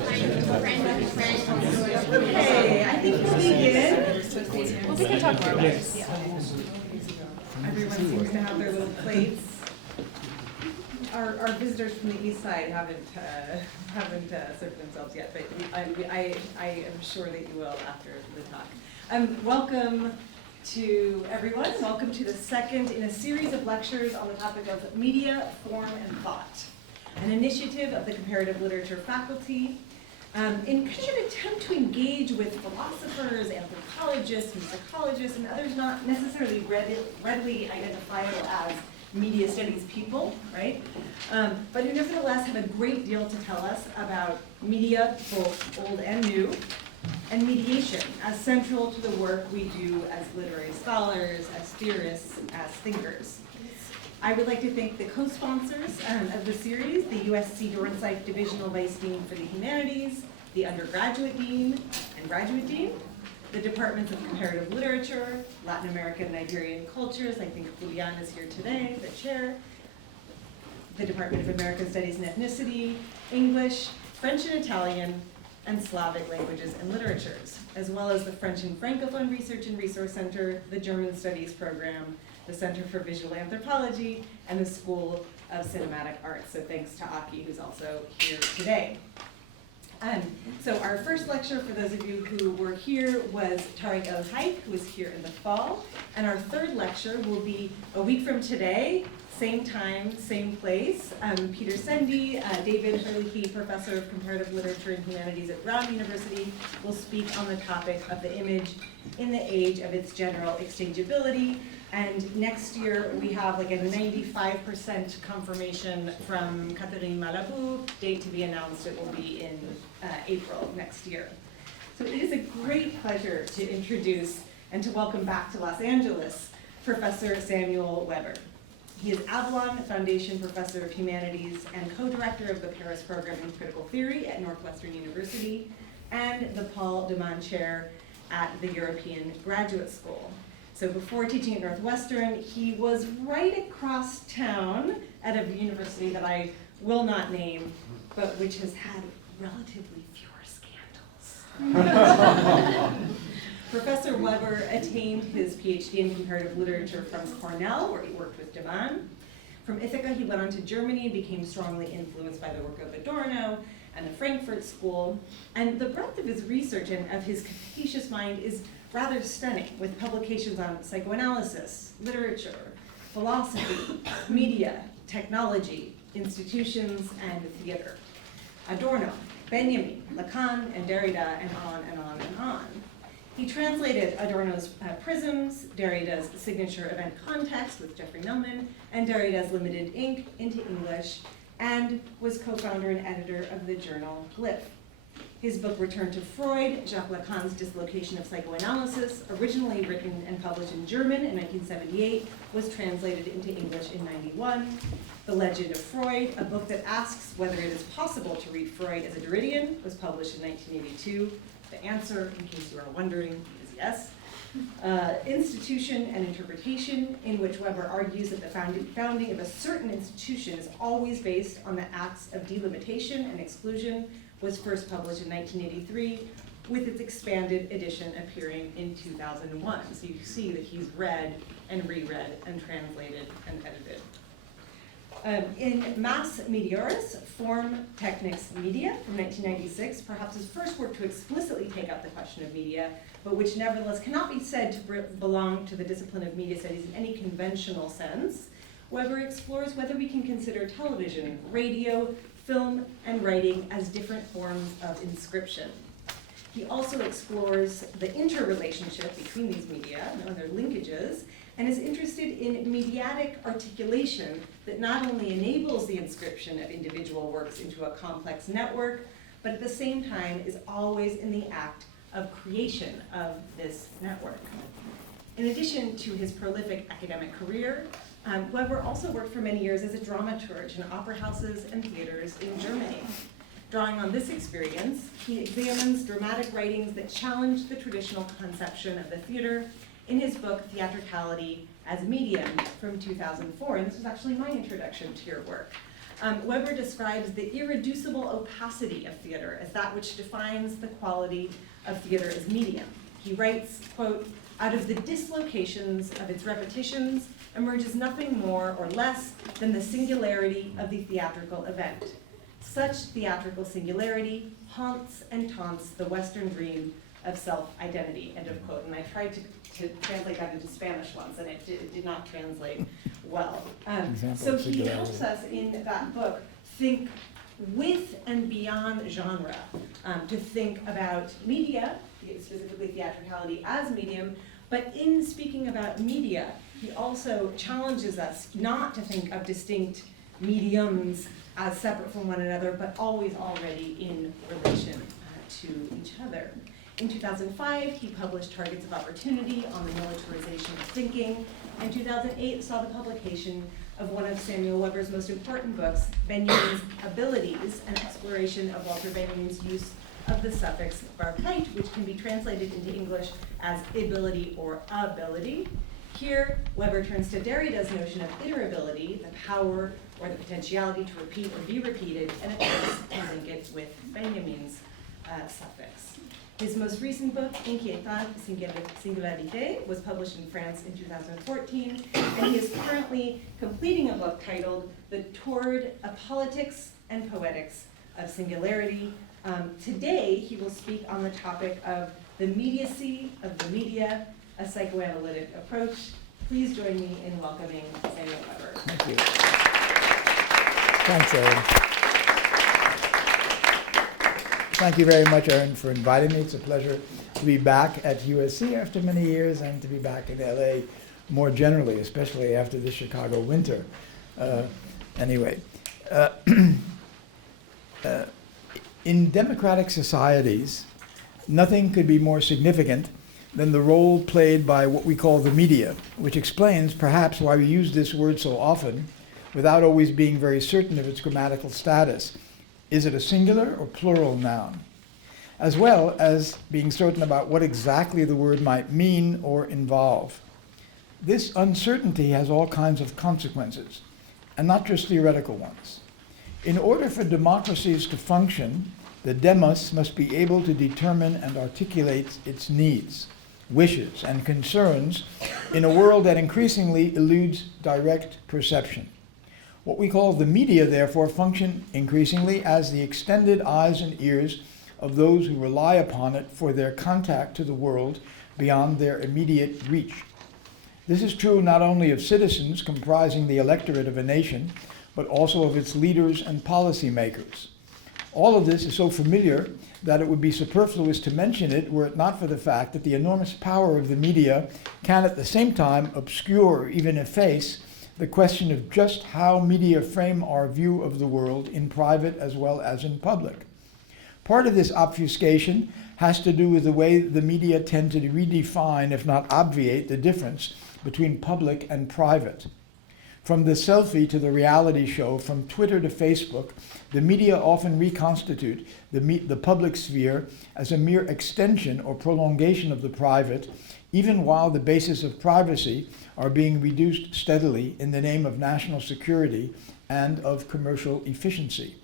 Okay, I think we'll begin. Well, we can talk more about it. Yeah. Everyone seems to have their little plates. Our visitors from the east side haven't served themselves yet, but I am sure that you will after the talk. Welcome to everyone. Welcome to the second in a series of lectures on the topic of media, form, and thought, an initiative of the comparative literature faculty in kind of an attempt to engage with philosophers, anthropologists, and psychologists, and others not necessarily readily identifiable as media studies people, right? But who nevertheless have a great deal to tell us about media, both old and new, and mediation as central to the work we do as literary scholars, as theorists, as thinkers. I would like to thank the co-sponsors of the series, the USC Dornsife Divisional Vice Dean for the Humanities, the Undergraduate Dean and Graduate Dean, the Departments of Comparative Literature, Latin American and Iberian Cultures, I think Julian is here today, the chair, the Department of American Studies and Ethnicity, English, French and Italian, and Slavic Languages and Literatures, as well as the French and Francophone Research and Resource Center, the German Studies Program, the Center for Visual Anthropology, and the School of Cinematic Arts. So thanks to Aki, who's also here today. So our first lecture, for those of you who were here, was Tariq El-Haik, who was here in the fall. And our third lecture will be a week from today, same time, same place. Peter Sendy, David Herlihy, Professor of Comparative Literature and Humanities at Brown University, will speak on the topic of the image in the age of its general exchangeability. And next year, we have like a 95% confirmation from Catherine Malabou, date to be announced. It will be in April next year. So it is a great pleasure to introduce and to welcome back to Los Angeles, Professor Samuel Weber. He is Avalon Foundation Professor of Humanities and co-director of the Paris Program in Critical Theory at Northwestern University and the Paul Deman Chair at the European Graduate School. So before teaching at Northwestern, he was right across town at a university that I will not name, but which has had relatively fewer scandals. Professor Weber attained his PhD in comparative literature from Cornell, where he worked with Deman. From Ithaca, he went on to Germany and became strongly influenced by the work of Adorno and the Frankfurt School. And the breadth of his research and of his capacious mind is rather stunning, with publications on psychoanalysis, literature, philosophy, media, technology, institutions, and theater. Adorno, Benjamin, Lacan, and Derrida, and on and on and on. He translated Adorno's Prisms, Derrida's Signature Event Context with Jeffrey Millman, and Derrida's Limited Ink into English, and was co-founder and editor of the journal Glyph. His book Return to Freud, Jacques Lacan's Dislocation of Psychoanalysis, originally written and published in German in 1978, was translated into English in '91. The Legend of Freud, a book that asks whether it is possible to read Freud as a Derridian, was published in 1982. The answer, in case you are wondering, is yes. Institution and Interpretation, in which Weber argues that the founding of a certain institution is always based on the acts of delimitation and exclusion, was first published in 1983, with its expanded edition appearing in 2001. So you see that he's read and reread and translated and edited. In Mass Mediaris, Form, Technics, Media, from 1996, perhaps his first work to explicitly take up the question of media, but which nevertheless cannot be said to belong to the discipline of media studies in any conventional sense, Weber explores whether we can consider television, radio, film, and writing as different forms of inscription. He also explores the interrelationship between these media and their linkages, and is interested in mediatic articulation that not only enables the inscription of individual works into a complex network, but at the same time is always in the act of creation of this network. In addition to his prolific academic career, Weber also worked for many years as a dramaturge in opera houses and theaters in Germany. Drawing on this experience, he examines dramatic writings that challenge the traditional conception of the theater in his book, Theatricality as Medium, from 2004. And this was actually my introduction to your work. Weber describes the irreducible opacity of theater as that which defines the quality of theater as medium. He writes, quote, "Out of the dislocations of its repetitions emerges nothing more or less than the singularity of the theatrical event. Such theatrical singularity haunts and taunts the Western dream of self-identity," end of quote. And I tried to translate that into Spanish once, and it did not translate well. So he helps us in that book think with and beyond genre, to think about media, specifically theatricality, as medium, but in speaking about media, he also challenges us not to think of distinct mediums as separate from one another, but always already in relation to each other. In 2005, he published Targets of Opportunity on the militarization of thinking, and 2008 saw the publication of one of Samuel Weber's most important books, Benjamin's Abilities, an exploration of Walter Benjamin's use of the suffix "barkeit," which can be translated into English as ability or ability. Here, Weber turns to Derrida's notion of iterability, the power or the potentiality to repeat or be repeated, and attempts to link it with Benjamin's suffix. His most recent book, Inquiétante Singularité, was published in France in 2014, and he is currently completing a book titled The Toward a Politics and Poetics of Singularity. Today, he will speak on the topic of the Mediacy of the media, a psychoanalytic approach. Please join me in welcoming Samuel Weber. Thank you. Thanks, Erin. Thank you very much, Erin, for inviting me. It's a pleasure to be back at USC after many years and to be back in LA more generally, especially after the Chicago winter. In democratic societies, nothing could be more significant than the role played by what we call the media, which explains perhaps why we use this word so often without always being very certain of its grammatical status. Is it a singular or plural noun? As well as being certain about what exactly the word might mean or involve. This uncertainty has all kinds of consequences, and not just theoretical ones. In order for democracies to function, the demos must be able to determine and articulate its needs, wishes, and concerns in a world that increasingly eludes direct perception. What we call the media, therefore, function increasingly as the extended eyes and ears of those who rely upon it for their contact to the world beyond their immediate reach. This is true not only of citizens comprising the electorate of a nation, but also of its leaders and policymakers. All of this is so familiar that it would be superfluous to mention it were it not for the fact that the enormous power of the media can at the same time obscure or even efface the question of just how media frame our view of the world in private as well as in public. Part of this obfuscation has to do with the way the media tend to redefine, if not obviate, the difference between public and private. From the selfie to the reality show, from Twitter to Facebook, the media often reconstitute the public sphere as a mere extension or prolongation of the private, even while the basis of privacy are being reduced steadily in the name of national security and of commercial efficiency.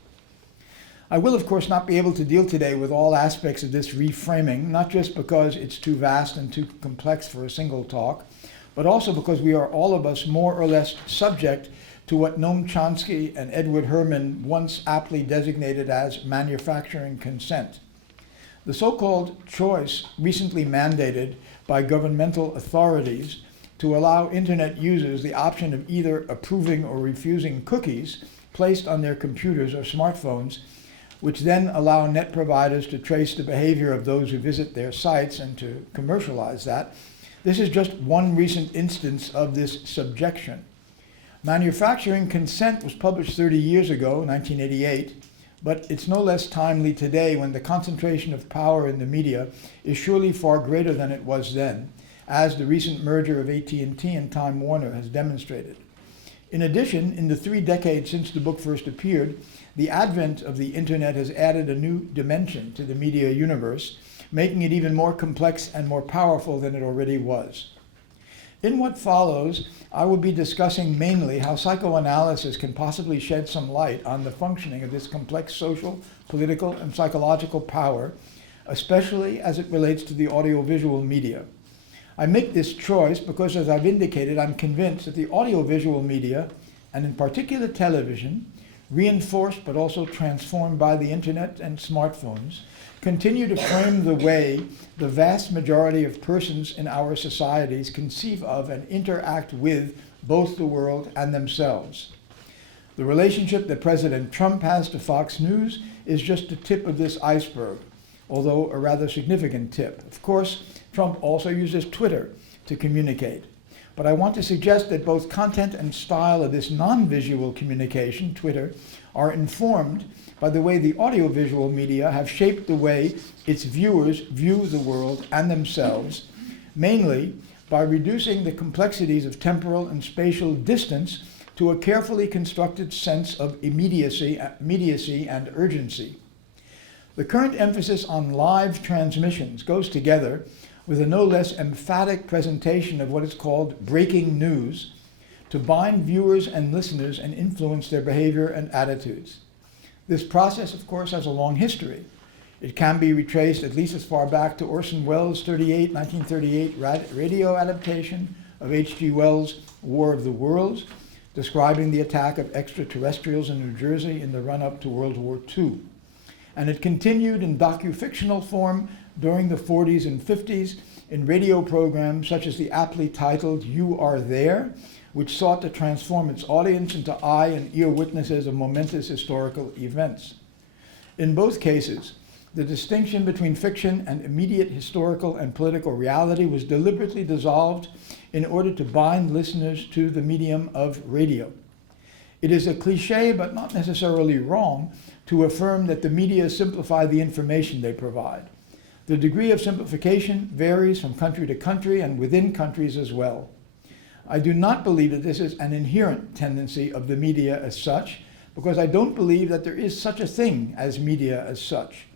I will, of course, not be able to deal today with all aspects of this reframing, not just because it's too vast and too complex for a single talk, but also because we are all of us more or less subject to what Noam Chomsky and Edward Herman once aptly designated as manufacturing consent. The so-called choice recently mandated by governmental authorities to allow internet users the option of either approving or refusing cookies placed on their computers or smartphones, which then allow net providers to trace the behavior of those who visit their sites and to commercialize that. This is just one recent instance of this subjection. Manufacturing Consent was published 30 years ago, 1988, but it's no less timely today when the concentration of power in the media is surely far greater than it was then, as the recent merger of AT&T and Time Warner has demonstrated. In addition, in the 3 decades since the book first appeared, the advent of the internet has added a new dimension to the media universe, making it even more complex and more powerful than it already was. In what follows, I will be discussing mainly how psychoanalysis can possibly shed some light on the functioning of this complex social, political, and psychological power, especially as it relates to the audiovisual media. I make this choice because, as I've indicated, I'm convinced that the audiovisual media, and in particular television, reinforced but also transformed by the internet and smartphones, continue to frame the way the vast majority of persons in our societies conceive of and interact with both the world and themselves. The relationship that President Trump has to Fox News is just the tip of this iceberg, although a rather significant tip. Of course, Trump also uses Twitter to communicate. But I want to suggest that both content and style of this non-visual communication, Twitter, are informed by the way the audiovisual media have shaped the way its viewers view the world and themselves, mainly by reducing the complexities of temporal and spatial distance to a carefully constructed sense of immediacy and urgency. The current emphasis on live transmissions goes together with a no less emphatic presentation of what is called breaking news to bind viewers and listeners and influence their behavior and attitudes. This process, of course, has a long history. It can be retraced at least as far back to Orson Welles' 1938 radio adaptation of H.G. Wells' War of the Worlds, describing the attack of extraterrestrials in New Jersey in the run-up to World War II. And it continued in docu-fictional form during the 40s and 50s in radio programs such as the aptly titled You Are There, which sought to transform its audience into eye and ear witnesses of momentous historical events. In both cases, the distinction between fiction and immediate historical and political reality was deliberately dissolved in order to bind listeners to the medium of radio. It is a cliché, but not necessarily wrong, to affirm that the media simplify the information they provide. The degree of simplification varies from country to country and within countries as well. I do not believe that this is an inherent tendency of the media as such, because I don't believe that there is such a thing as media as such.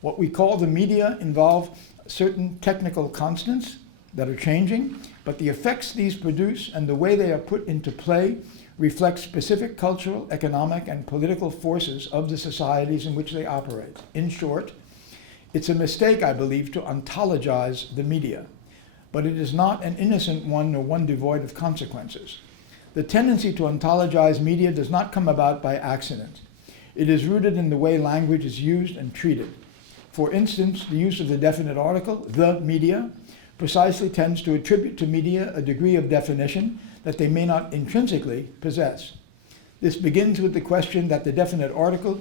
What we call the media involve certain technical constants that are changing, but the effects these produce and the way they are put into play reflect specific cultural, economic, and political forces of the societies in which they operate. In short, it's a mistake, I believe, to ontologize the media, but it is not an innocent one nor one devoid of consequences. The tendency to ontologize media does not come about by accident. It is rooted in the way language is used and treated. For instance, the use of the definite article, the media, precisely tends to attribute to media a degree of definition that they may not intrinsically possess. This begins with the question that the definite article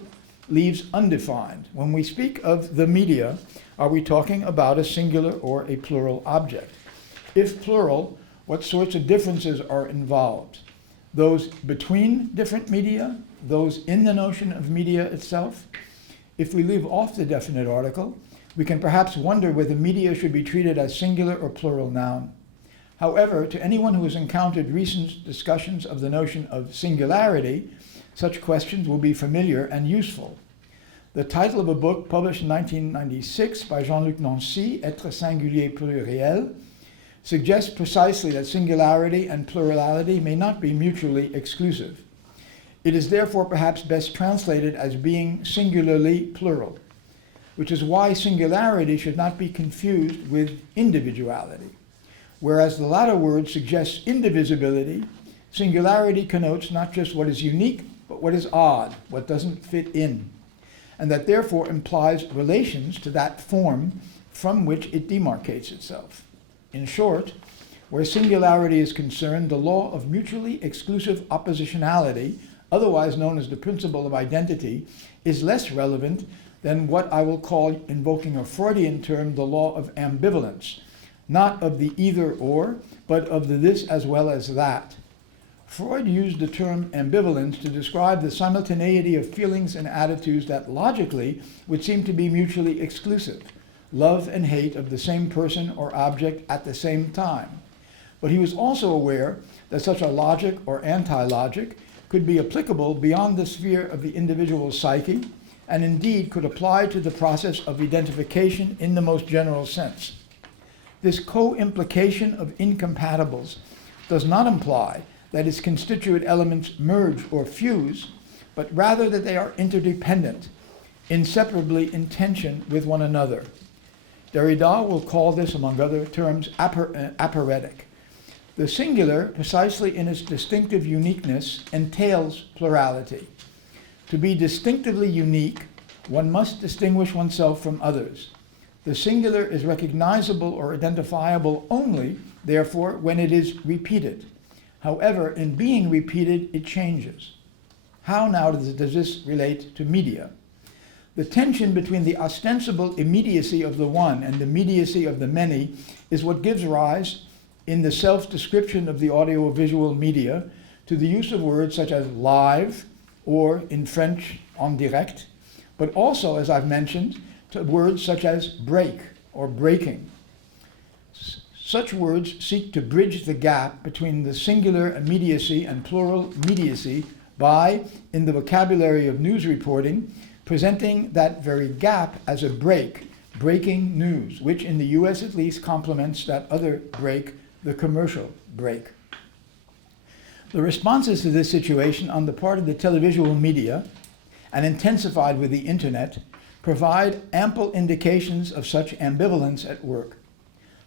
leaves undefined. When we speak of the media, are we talking about a singular or a plural object? If plural, what sorts of differences are involved? Those between different media? Those in the notion of media itself? If we leave off the definite article, we can perhaps wonder whether media should be treated as singular or plural noun. However, to anyone who has encountered recent discussions of the notion of singularity, such questions will be familiar and useful. The title of a book published in 1996 by Jean-Luc Nancy, Être singulier pluriel, suggests precisely that singularity and plurality may not be mutually exclusive. It is therefore perhaps best translated as being singularly plural, which is why singularity should not be confused with individuality. Whereas the latter word suggests indivisibility, singularity connotes not just what is unique, but what is odd, what doesn't fit in, and that therefore implies relations to that form from which it demarcates itself. In short, where singularity is concerned, the law of mutually exclusive oppositionality, otherwise known as the principle of identity, is less relevant than what I will call, invoking a Freudian term, the law of ambivalence, not of the either or, but of the this as well as that. Freud used the term ambivalence to describe the simultaneity of feelings and attitudes that logically would seem to be mutually exclusive, love and hate of the same person or object at the same time. But he was also aware that such a logic or anti-logic could be applicable beyond the sphere of the individual psyche, and indeed could apply to the process of identification in the most general sense. This co-implication of incompatibles does not imply that its constituent elements merge or fuse, but rather that they are interdependent, inseparably in tension with one another. Derrida will call this, among other terms, aporetic. The singular, precisely in its distinctive uniqueness, entails plurality. To be distinctively unique, one must distinguish oneself from others. The singular is recognizable or identifiable only, therefore, when it is repeated. However, in being repeated, it changes. How now does this relate to media? The tension between the ostensible immediacy of the one and the mediacy of the many is what gives rise, in the self-description of the audiovisual media, to the use of words such as live, or in French, en direct, but also, as I've mentioned, to words such as break or breaking. Such words seek to bridge the gap between the singular immediacy and plural mediacy by, in the vocabulary of news reporting, presenting that very gap as a break, breaking news, which in the US at least complements that other break, the commercial break. The responses to this situation on the part of the televisual media, and intensified with the internet, provide ample indications of such ambivalence at work.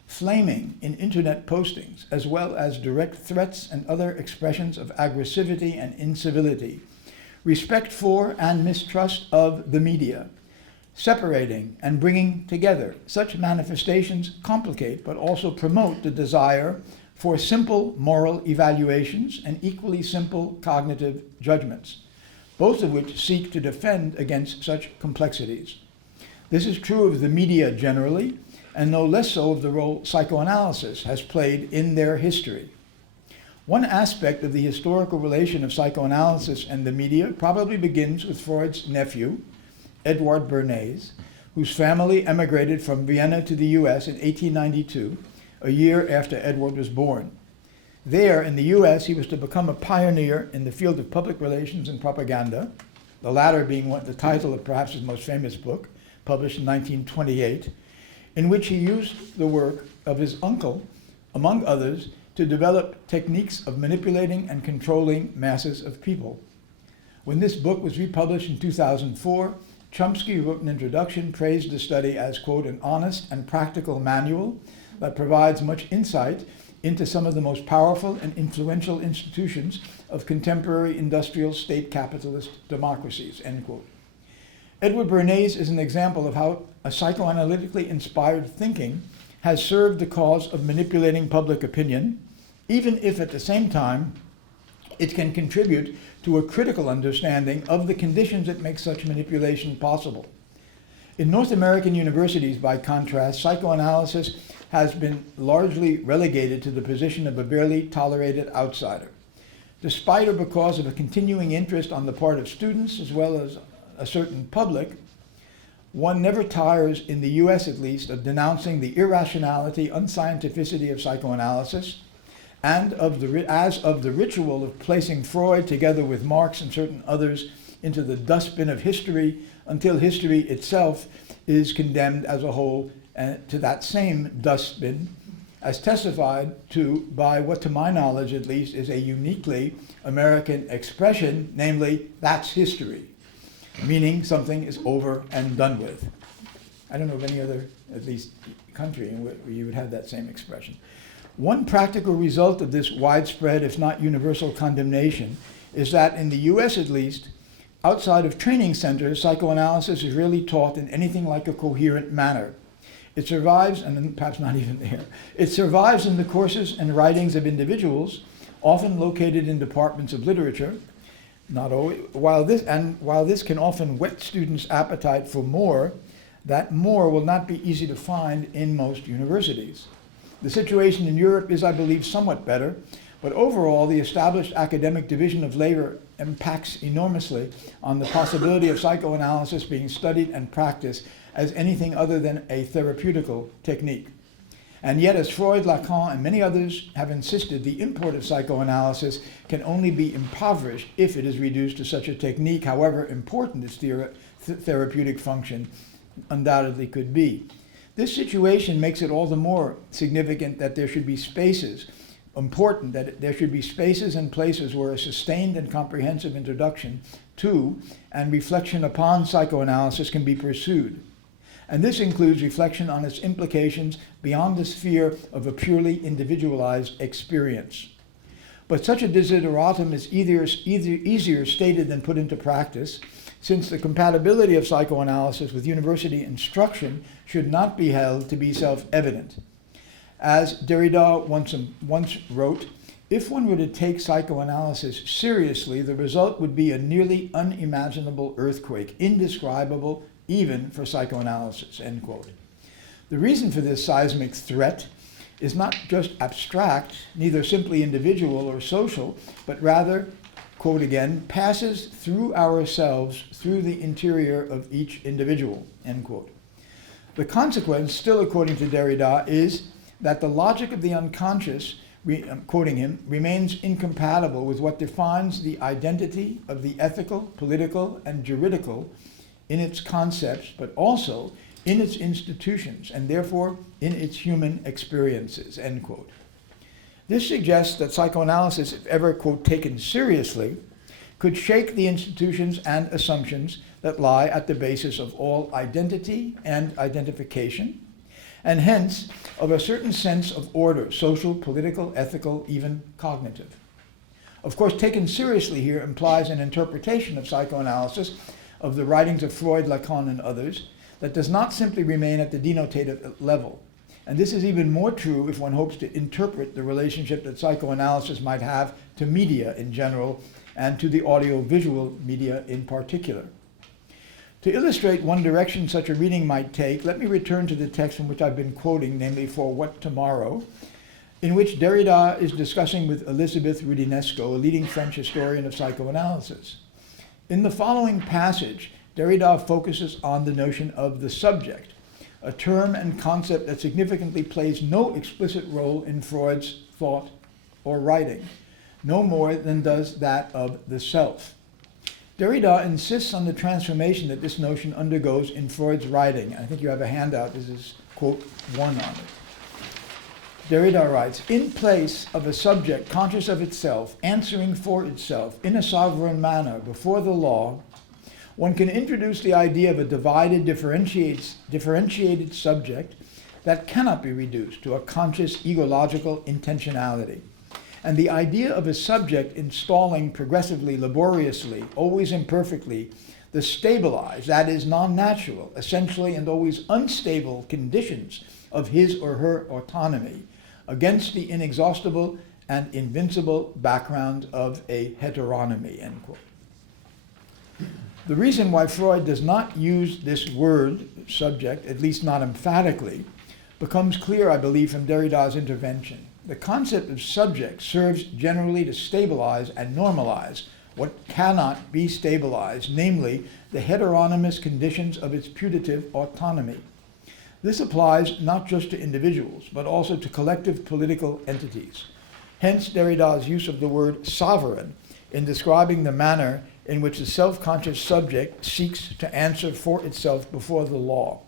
Flaming in internet postings, as well as direct threats and other expressions of aggressivity and incivility, respect for and mistrust of the media, separating and bringing together. Such manifestations complicate but also promote the desire for simple moral evaluations and equally simple cognitive judgments, both of which seek to defend against such complexities. This is true of the media generally, and no less so of the role psychoanalysis has played in their history. One aspect of the historical relation of psychoanalysis and the media probably begins with Freud's nephew, Edward Bernays, whose family emigrated from Vienna to the US in 1892, a year after Edward was born. There, in the US, he was to become a pioneer in the field of public relations and propaganda, the latter being the title of perhaps his most famous book, published in 1928, in which he used the work of his uncle, among others, to develop techniques of manipulating and controlling masses of people. When this book was republished in 2004, Chomsky wrote an introduction, praised the study as, quote, an honest and practical manual that provides much insight into some of the most powerful and influential institutions of contemporary industrial state capitalist democracies, end quote. Edward Bernays is an example of how a psychoanalytically inspired thinking has served the cause of manipulating public opinion, even if at the same time it can contribute to a critical understanding of the conditions that make such manipulation possible. In North American universities, by contrast, psychoanalysis has been largely relegated to the position of a barely tolerated outsider. Despite or because of a continuing interest on the part of students as well as a certain public, one never tires, in the US at least, of denouncing the irrationality, unscientificity of psychoanalysis, and of the ritual of placing Freud together with Marx and certain others into the dustbin of history until history itself is condemned as a whole to that same dustbin, as testified to by what, to my knowledge at least, is a uniquely American expression, namely, that's history, meaning something is over and done with. I don't know of any other, at least, country in which you would have that same expression. One practical result of this widespread, if not universal, condemnation is that in the US at least, outside of training centers, psychoanalysis is rarely taught in anything like a coherent manner. It survives, and perhaps not even there, it survives in the courses and writings of individuals, often located in departments of literature. Not always, while this can often whet students' appetite for more, that more will not be easy to find in most universities. The situation in Europe is, I believe, somewhat better, but overall the established academic division of labor impacts enormously on the possibility of psychoanalysis being studied and practiced as anything other than a therapeutical technique. And yet, as Freud, Lacan, and many others have insisted, the import of psychoanalysis can only be impoverished if it is reduced to such a technique, however important its therapeutic function undoubtedly could be. This situation makes it all the more significant that there should be spaces, important that there should be spaces and places where a sustained and comprehensive introduction to and reflection upon psychoanalysis can be pursued. And this includes reflection on its implications beyond the sphere of a purely individualized experience. But such a desideratum is easier stated than put into practice, since the compatibility of psychoanalysis with university instruction should not be held to be self-evident. As Derrida once wrote, if one were to take psychoanalysis seriously, the result would be a nearly unimaginable earthquake, indescribable even for psychoanalysis, end quote. The reason for this seismic threat is not just abstract, neither simply individual or social, but rather, quote again, passes through ourselves through the interior of each individual, end quote. The consequence, still according to Derrida, is that the logic of the unconscious, I'm quoting him, remains incompatible with what defines the identity of the ethical, political, and juridical in its concepts, but also in its institutions, and therefore in its human experiences, end quote. This suggests that psychoanalysis, if ever, quote, taken seriously, could shake the institutions and assumptions that lie at the basis of all identity and identification, and hence of a certain sense of order, social, political, ethical, even cognitive. Of course, taken seriously here implies an interpretation of psychoanalysis of the writings of Freud, Lacan, and others that does not simply remain at the denotative level. And this is even more true if one hopes to interpret the relationship that psychoanalysis might have to media in general and to the audiovisual media in particular. To illustrate one direction such a reading might take, let me return to the text from which I've been quoting, namely For What Tomorrow, in which Derrida is discussing with Elisabeth Roudinesco, a leading French historian of psychoanalysis. In the following passage, Derrida focuses on the notion of the subject, a term and concept that significantly plays no explicit role in Freud's thought or writing, no more than does that of the self. Derrida insists on the transformation that this notion undergoes in Freud's writing. I think you have a handout. This is quote 1 on it. Derrida writes, in place of a subject conscious of itself, answering for itself in a sovereign manner before the law, one can introduce the idea of a divided, differentiated subject that cannot be reduced to a conscious egological intentionality. And the idea of a subject installing progressively, laboriously, always imperfectly, the stabilized, that is, non-natural, essentially and always unstable conditions of his or her autonomy against the inexhaustible and invincible background of a heteronomy, end quote. The reason why Freud does not use this word, subject, at least not emphatically, becomes clear, I believe, from Derrida's intervention. The concept of subject serves generally to stabilize and normalize what cannot be stabilized, namely the heteronomous conditions of its putative autonomy. This applies not just to individuals, but also to collective political entities. Hence Derrida's use of the word sovereign in describing the manner in which the self-conscious subject seeks to answer for itself before the law.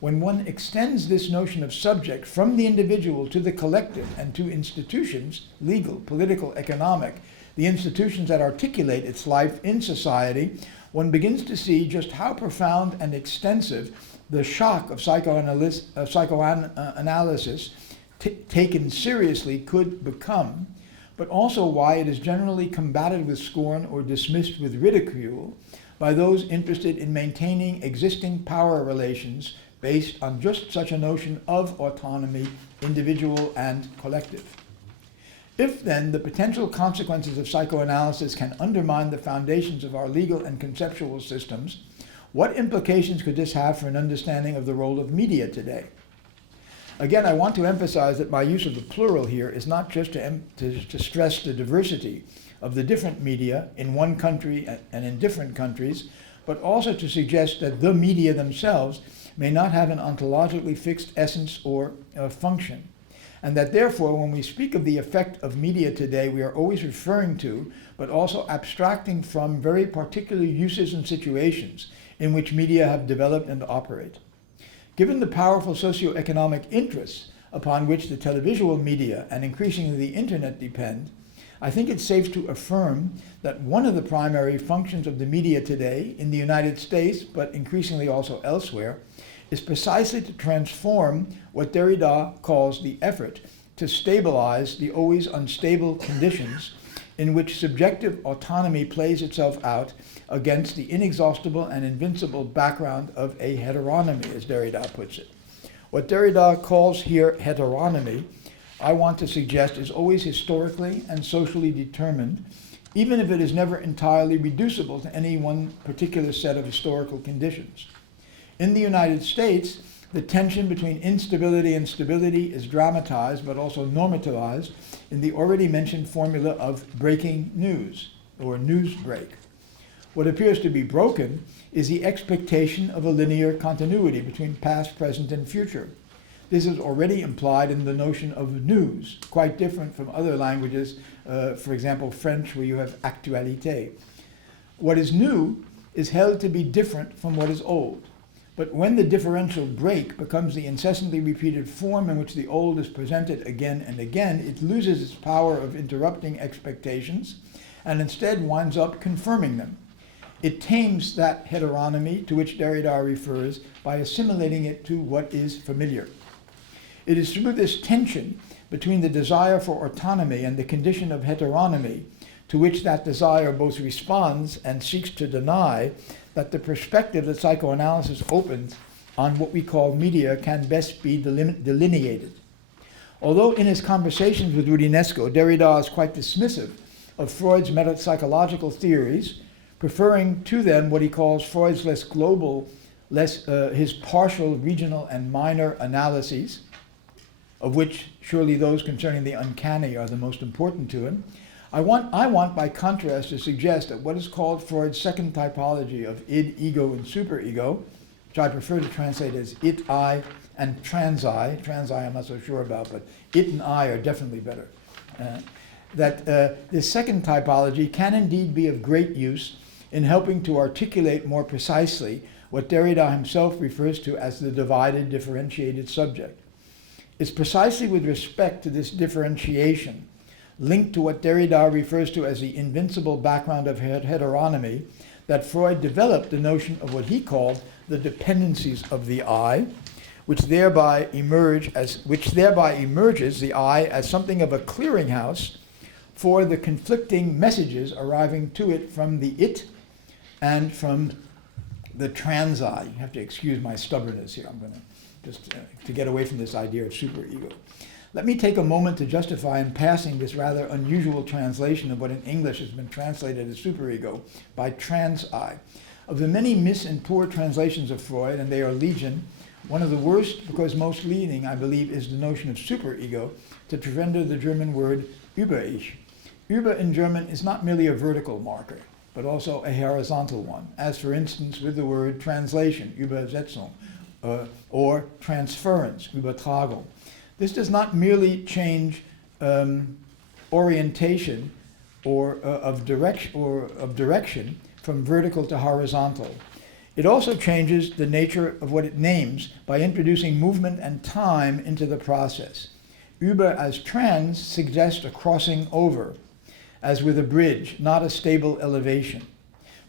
When one extends this notion of subject from the individual to the collective and to institutions, legal, political, economic, the institutions that articulate its life in society, one begins to see just how profound and extensive the shock of psychoanalysis taken seriously could become, but also why it is generally combated with scorn or dismissed with ridicule by those interested in maintaining existing power relations based on just such a notion of autonomy, individual and collective. If then the potential consequences of psychoanalysis can undermine the foundations of our legal and conceptual systems, what implications could this have for an understanding of the role of media today? Again, I want to emphasize that my use of the plural here is not just to stress the diversity of the different media in one country and in different countries, but also to suggest that the media themselves may not have an ontologically fixed essence or function, and that therefore when we speak of the effect of media today, we are always referring to, but also abstracting from very particular uses and situations in which media have developed and operate. Given the powerful socioeconomic interests upon which the televisual media and increasingly the internet depend, I think it's safe to affirm that one of the primary functions of the media today in the United States, but increasingly also elsewhere, is precisely to transform what Derrida calls the effort to stabilize the always unstable conditions in which subjective autonomy plays itself out against the inexhaustible and invincible background of a heteronomy, as Derrida puts it. What Derrida calls here heteronomy, I want to suggest, is always historically and socially determined, even if it is never entirely reducible to any one particular set of historical conditions. In the United States, the tension between instability and stability is dramatized but also normativized in the already mentioned formula of breaking news, or news break. What appears to be broken is the expectation of a linear continuity between past, present, and future. This is already implied in the notion of news, quite different from other languages, for example, French, where you have actualité. What is new is held to be different from what is old. But when the differential break becomes the incessantly repeated form in which the old is presented again and again, it loses its power of interrupting expectations and instead winds up confirming them. It tames that heteronomy to which Derrida refers by assimilating it to what is familiar. It is through this tension between the desire for autonomy and the condition of heteronomy, to which that desire both responds and seeks to deny, that the perspective that psychoanalysis opens on what we call media can best be delineated. Although in his conversations with Rudinesco, Derrida is quite dismissive of Freud's metapsychological theories, preferring to them what he calls Freud's less global, his partial, regional, and minor analyses, of which surely those concerning the uncanny are the most important to him. I want, by contrast, to suggest that what is called Freud's second typology of id, ego, and superego, which I prefer to translate as it, I, and trans-I I'm not so sure about, but it and I are definitely better, that this second typology can indeed be of great use in helping to articulate more precisely what Derrida himself refers to as the divided, differentiated subject. It's precisely with respect to this differentiation, linked to what Derrida refers to as the invincible background of heteronomy, that Freud developed the notion of what he called the dependencies of the I, which thereby emerges the I as something of a clearinghouse for the conflicting messages arriving to it from the it and from the trans-I. You have to excuse my stubbornness here. I'm going to just to get away from this idea of superego. Let me take a moment to justify in passing this rather unusual translation of what in English has been translated as superego by trans-I. Of the many mis and poor translations of Freud, and they are legion, one of the worst, because most leading, I believe, is the notion of superego, to render the German word Über-Ich. Über in German is not merely a vertical marker, but also a horizontal one, as for instance with the word translation, Übersetzung, or transference, Übertragung. This does not merely change orientation of direction from vertical to horizontal. It also changes the nature of what it names by introducing movement and time into the process. Über as trans suggests a crossing over, as with a bridge, not a stable elevation.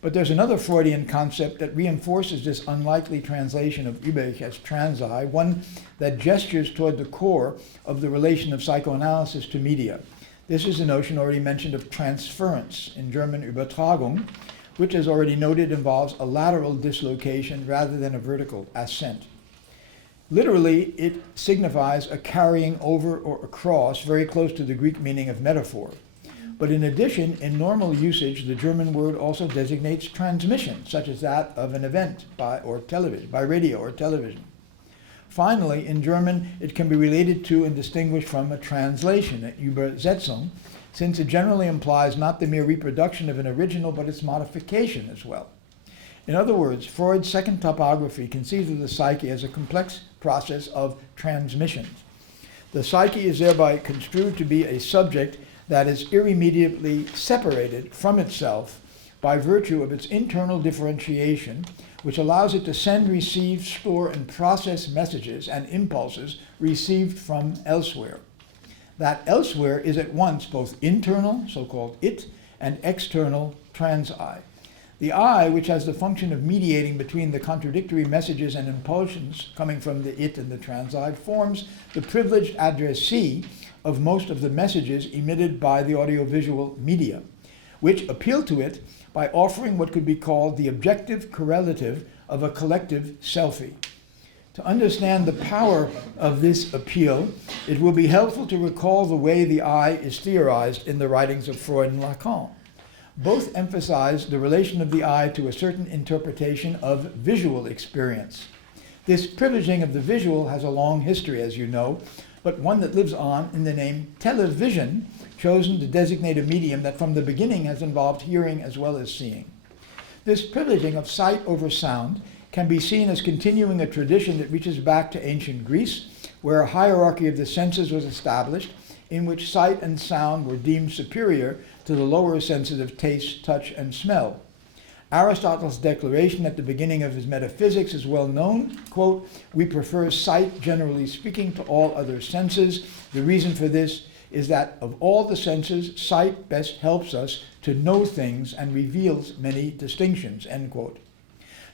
But there's another Freudian concept that reinforces this unlikely translation of Über as trans-I, one that gestures toward the core of the relation of psychoanalysis to media. This is the notion already mentioned of transference, in German Übertragung, which, as already noted, involves a lateral dislocation rather than a vertical ascent. Literally, it signifies a carrying over or across, very close to the Greek meaning of metaphor. But in addition, in normal usage, the German word also designates transmission, such as that of an event by radio or television. Finally, in German, it can be related to and distinguished from a translation, an Übersetzung, since it generally implies not the mere reproduction of an original, but its modification as well. In other words, Freud's second topography conceives of the psyche as a complex process of transmission. The psyche is thereby construed to be a subject that is irremediably separated from itself by virtue of its internal differentiation, which allows it to send, receive, store, and process messages and impulses received from elsewhere. That elsewhere is at once both internal, so-called it, and external, trans-I. The I, which has the function of mediating between the contradictory messages and impulsions coming from the it and the trans-I, forms the privileged addressee of most of the messages emitted by the audiovisual media, which appeal to it by offering what could be called the objective correlative of a collective selfie. To understand the power of this appeal, it will be helpful to recall the way the I is theorized in the writings of Freud and Lacan. Both emphasize the relation of the I to a certain interpretation of visual experience. This privileging of the visual has a long history, as you know, but one that lives on in the name television, chosen to designate a medium that from the beginning has involved hearing as well as seeing. This privileging of sight over sound can be seen as continuing a tradition that reaches back to ancient Greece, where a hierarchy of the senses was established in which sight and sound were deemed superior to the lower senses of taste, touch, and smell. Aristotle's declaration at the beginning of his Metaphysics is well known, quote, "We prefer sight, generally speaking, to all other senses. The reason for this is that of all the senses, sight best helps us to know things and reveals many distinctions," end quote.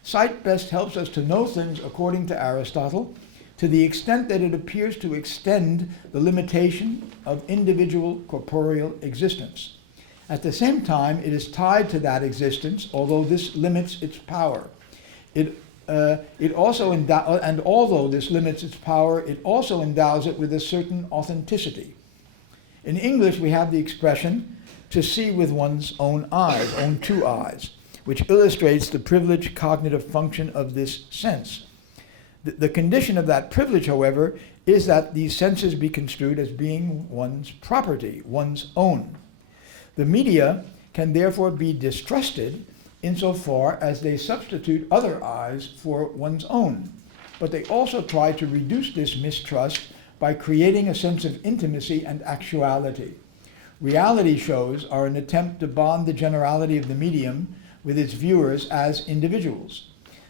Sight best helps us to know things, according to Aristotle, to the extent that it appears to extend the limitation of individual corporeal existence. At the same time, it is tied to that existence, although this limits its power. Although this limits its power, it also endows it with a certain authenticity. In English, we have the expression "to see with one's own eyes," own two eyes, which illustrates the privileged cognitive function of this sense. The condition of that privilege, however, is that these senses be construed as being one's property, one's own. The media can therefore be distrusted insofar as they substitute other eyes for one's own, but they also try to reduce this mistrust by creating a sense of intimacy and actuality. Reality shows are an attempt to bond the generality of the medium with its viewers as individuals.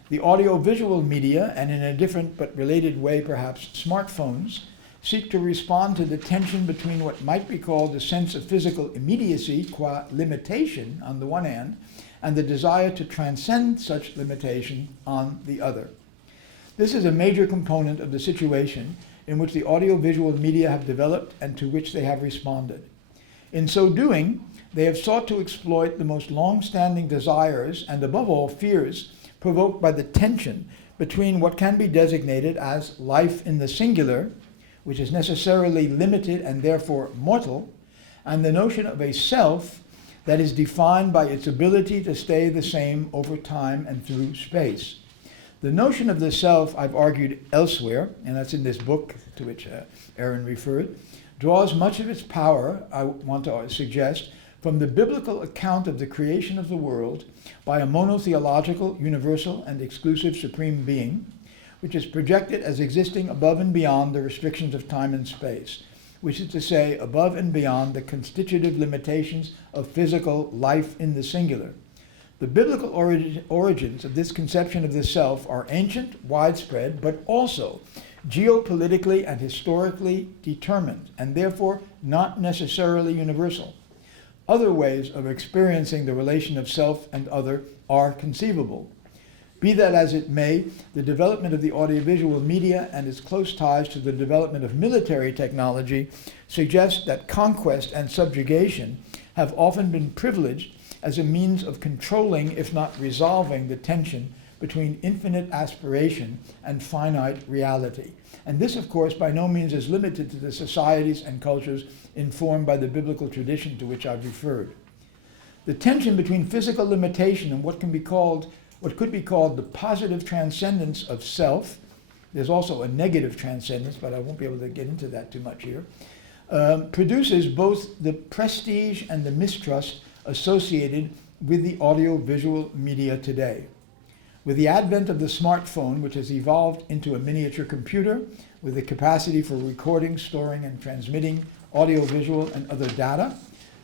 The audiovisual media, and in a different but related way perhaps smartphones, seek to respond to the tension between what might be called a sense of physical immediacy qua limitation on the one hand, and the desire to transcend such limitation on the other. This is a major component of the situation in which the audiovisual media have developed and to which they have responded. In so doing, they have sought to exploit the most long-standing desires and above all fears provoked by the tension between what can be designated as life in the singular, which is necessarily limited and therefore mortal, and the notion of a self that is defined by its ability to stay the same over time and through space. The notion of the self, I've argued elsewhere, and that's in this book to which Aaron referred, draws much of its power, I want to suggest, from the biblical account of the creation of the world by a monotheological, universal, and exclusive supreme being, which is projected as existing above and beyond the restrictions of time and space, which is to say, above and beyond the constitutive limitations of physical life in the singular. The biblical origins of this conception of the self are ancient, widespread, but also geopolitically and historically determined, and therefore not necessarily universal. Other ways of experiencing the relation of self and other are conceivable. Be that as it may, the development of the audiovisual media and its close ties to the development of military technology suggest that conquest and subjugation have often been privileged as a means of controlling, if not resolving, the tension between infinite aspiration and finite reality. And this, of course, by no means is limited to the societies and cultures informed by the biblical tradition to which I've referred. The tension between physical limitation and what could be called the positive transcendence of self, there's also a negative transcendence, but I won't be able to get into that too much here, produces both the prestige and the mistrust associated with the audiovisual media today. With the advent of the smartphone, which has evolved into a miniature computer with the capacity for recording, storing, and transmitting audiovisual and other data,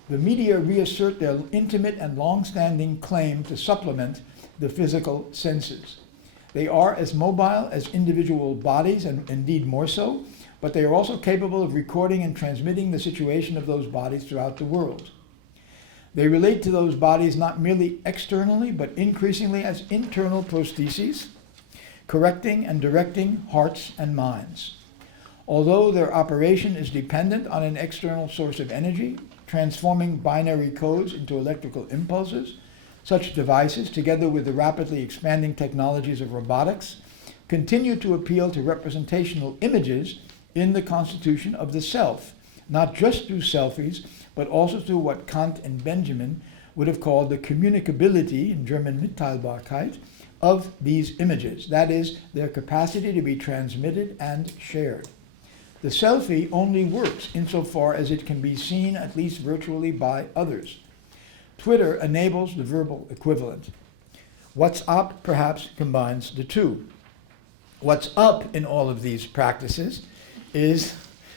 the media reassert their intimate and long-standing claim to supplement the physical senses. They are as mobile as individual bodies, and indeed more so, but they are also capable of recording and transmitting the situation of those bodies throughout the world. They relate to those bodies not merely externally, but increasingly as internal prostheses, correcting and directing hearts and minds. Although their operation is dependent on an external source of energy, transforming binary codes into electrical impulses, such devices, together with the rapidly expanding technologies of robotics, continue to appeal to representational images in the constitution of the self, not just through selfies, but also through what Kant and Benjamin would have called the communicability, in German Mitteilbarkeit, of these images, that is, their capacity to be transmitted and shared. The selfie only works insofar as it can be seen, at least virtually, by others. Twitter enables the verbal equivalent. WhatsApp perhaps combines the two. What's up in all of these practices is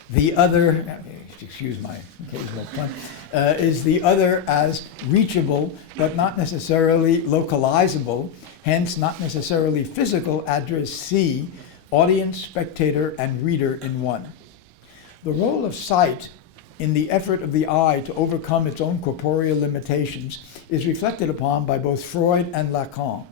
the other, excuse my occasional pun, is the other as reachable but not necessarily localizable, hence not necessarily physical addressee, audience, spectator, and reader in one. The role of sight in the effort of the eye to overcome its own corporeal limitations is reflected upon by both Freud and Lacan.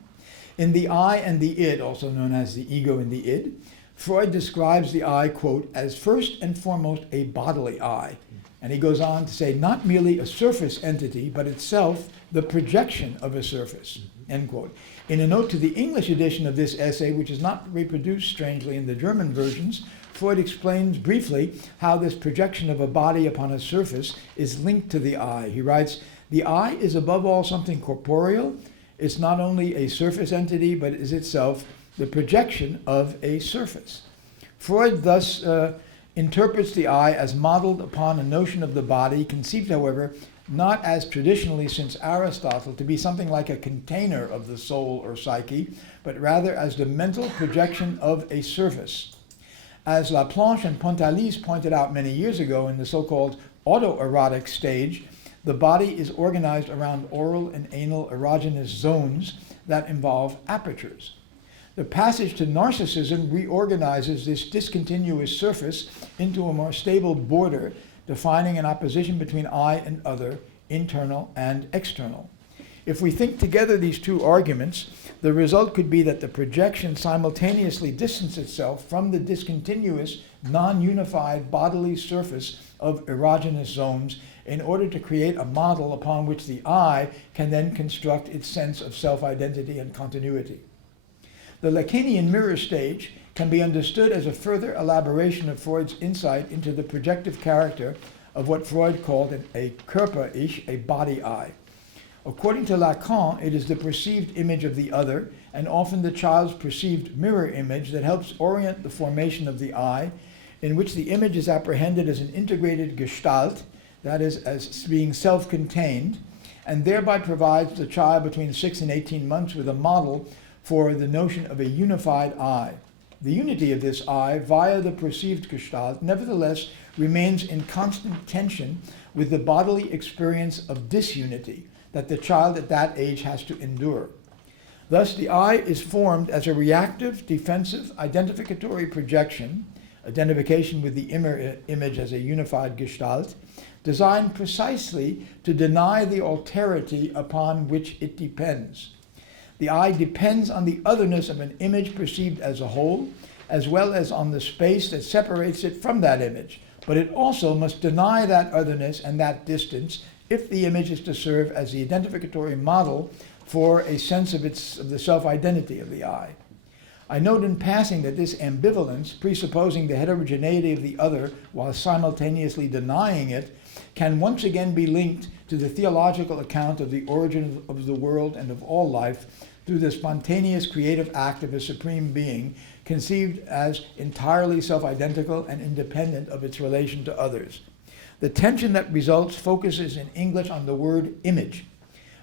In The I and the Id, also known as the ego and the id, Freud describes the eye, quote, as first and foremost a bodily eye. And he goes on to say, not merely a surface entity, but itself the projection of a surface, end quote. In a note to the English edition of this essay, which is not reproduced strangely in the German versions, Freud explains briefly how this projection of a body upon a surface is linked to the eye. He writes, the eye is above all something corporeal. It's not only a surface entity, but is itself the projection of a surface. Freud thus interprets the eye as modeled upon a notion of the body, conceived, however, not as traditionally since Aristotle to be something like a container of the soul or psyche, but rather as the mental projection of a surface. As Laplanche and Pontalis pointed out many years ago in the so-called autoerotic stage, the body is organized around oral and anal erogenous zones that involve apertures. The passage to narcissism reorganizes this discontinuous surface into a more stable border, defining an opposition between I and other, internal and external. If we think together these two arguments, the result could be that the projection simultaneously distances itself from the discontinuous, non-unified bodily surface of erogenous zones in order to create a model upon which the I can then construct its sense of self-identity and continuity. The Lacanian mirror stage can be understood as a further elaboration of Freud's insight into the projective character of what Freud called a Körper-Ich, a body eye. According to Lacan, it is the perceived image of the other, and often the child's perceived mirror image, that helps orient the formation of the I, in which the image is apprehended as an integrated Gestalt, that is, as being self-contained, and thereby provides the child between 6 and 18 months with a model for the notion of a unified I. The unity of this I, via the perceived Gestalt, nevertheless remains in constant tension with the bodily experience of disunity that the child at that age has to endure. Thus, the I is formed as a reactive, defensive, identificatory projection, identification with the image as a unified Gestalt, designed precisely to deny the alterity upon which it depends. The I depends on the otherness of an image perceived as a whole, as well as on the space that separates it from that image. But it also must deny that otherness and that distance if the image is to serve as the identificatory model for a sense of the self-identity of the I. I note in passing that this ambivalence, presupposing the heterogeneity of the other while simultaneously denying it, can once again be linked to the theological account of the origin of the world and of all life through the spontaneous creative act of a supreme being, conceived as entirely self-identical and independent of its relation to others. The tension that results focuses in English on the word image.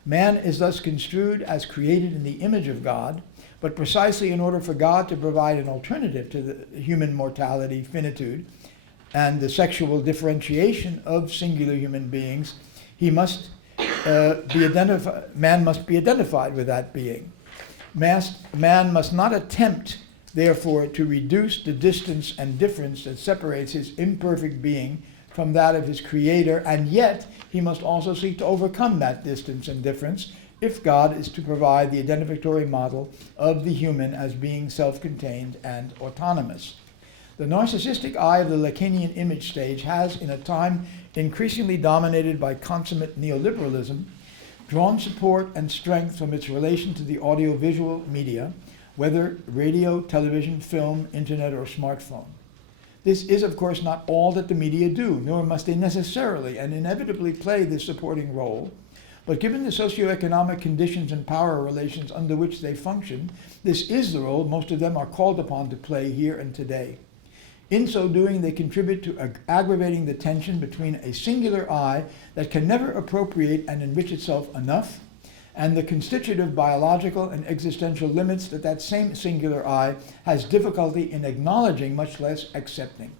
Man is thus construed as created in the image of God, but precisely in order for God to provide an alternative to the human mortality, finitude, and the sexual differentiation of singular human beings, man must be identified with that being. Man must not attempt, therefore, to reduce the distance and difference that separates his imperfect being from that of his creator, and yet he must also seek to overcome that distance and difference if God is to provide the identificatory model of the human as being self-contained and autonomous. The narcissistic eye of the Lacanian image stage has, in a time increasingly dominated by consummate neoliberalism, drawn support and strength from its relation to the audiovisual media, whether radio, television, film, internet, or smartphone. This is, of course, not all that the media do, nor must they necessarily and inevitably play this supporting role. But given the socioeconomic conditions and power relations under which they function, this is the role most of them are called upon to play here and today. In so doing, they contribute to aggravating the tension between a singular I that can never appropriate and enrich itself enough, and the constitutive biological and existential limits that that same singular I has difficulty in acknowledging, much less accepting.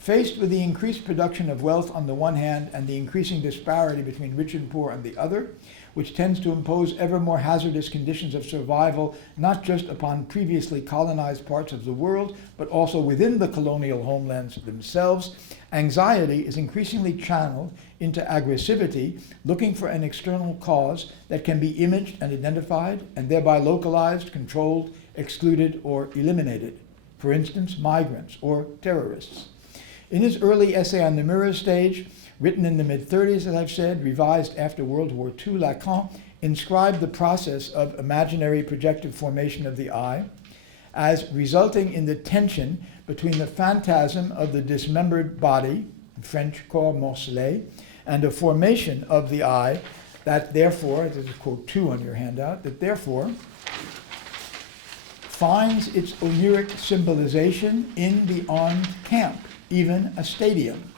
Faced with the increased production of wealth on the one hand and the increasing disparity between rich and poor on the other, which tends to impose ever more hazardous conditions of survival, not just upon previously colonized parts of the world, but also within the colonial homelands themselves, anxiety is increasingly channeled into aggressivity, looking for an external cause that can be imaged and identified, and thereby localized, controlled, excluded, or eliminated. For instance, migrants or terrorists. In his early essay on the mirror stage, written in the mid-30s, as I've said, revised after World War II, Lacan inscribed the process of imaginary projective formation of the I as resulting in the tension between the phantasm of the dismembered body, French corps morcelé, and a formation of the I that therefore, this is quote 2 on your handout, that therefore finds its oniric symbolization in the armed camp, even a stadium,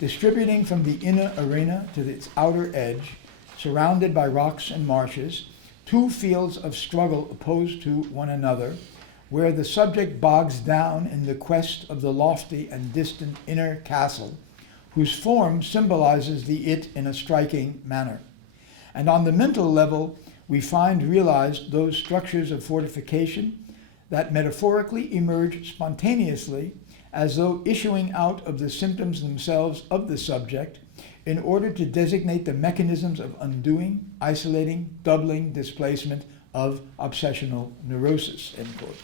distributing from the inner arena to its outer edge, surrounded by rocks and marshes, two fields of struggle opposed to one another, where the subject bogs down in the quest of the lofty and distant inner castle, whose form symbolizes the it in a striking manner. And on the mental level, we find realized those structures of fortification that metaphorically emerge spontaneously as though issuing out of the symptoms themselves of the subject in order to designate the mechanisms of undoing, isolating, doubling, displacement of obsessional neurosis, end quote.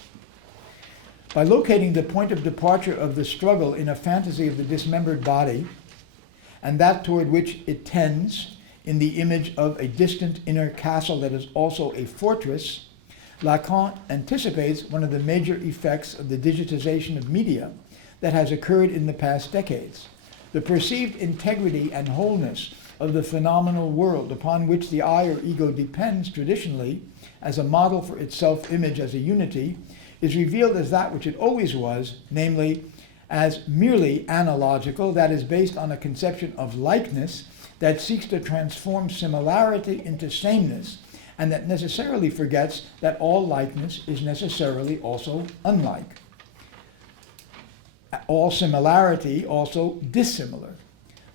By locating the point of departure of the struggle in a fantasy of the dismembered body, and that toward which it tends in the image of a distant inner castle that is also a fortress, Lacan anticipates one of the major effects of the digitization of media that has occurred in the past decades. The perceived integrity and wholeness of the phenomenal world upon which the I or ego depends traditionally as a model for its self-image as a unity is revealed as that which it always was, namely as merely analogical, that is based on a conception of likeness that seeks to transform similarity into sameness, and that necessarily forgets that all likeness is necessarily also unlike. All similarity also dissimilar.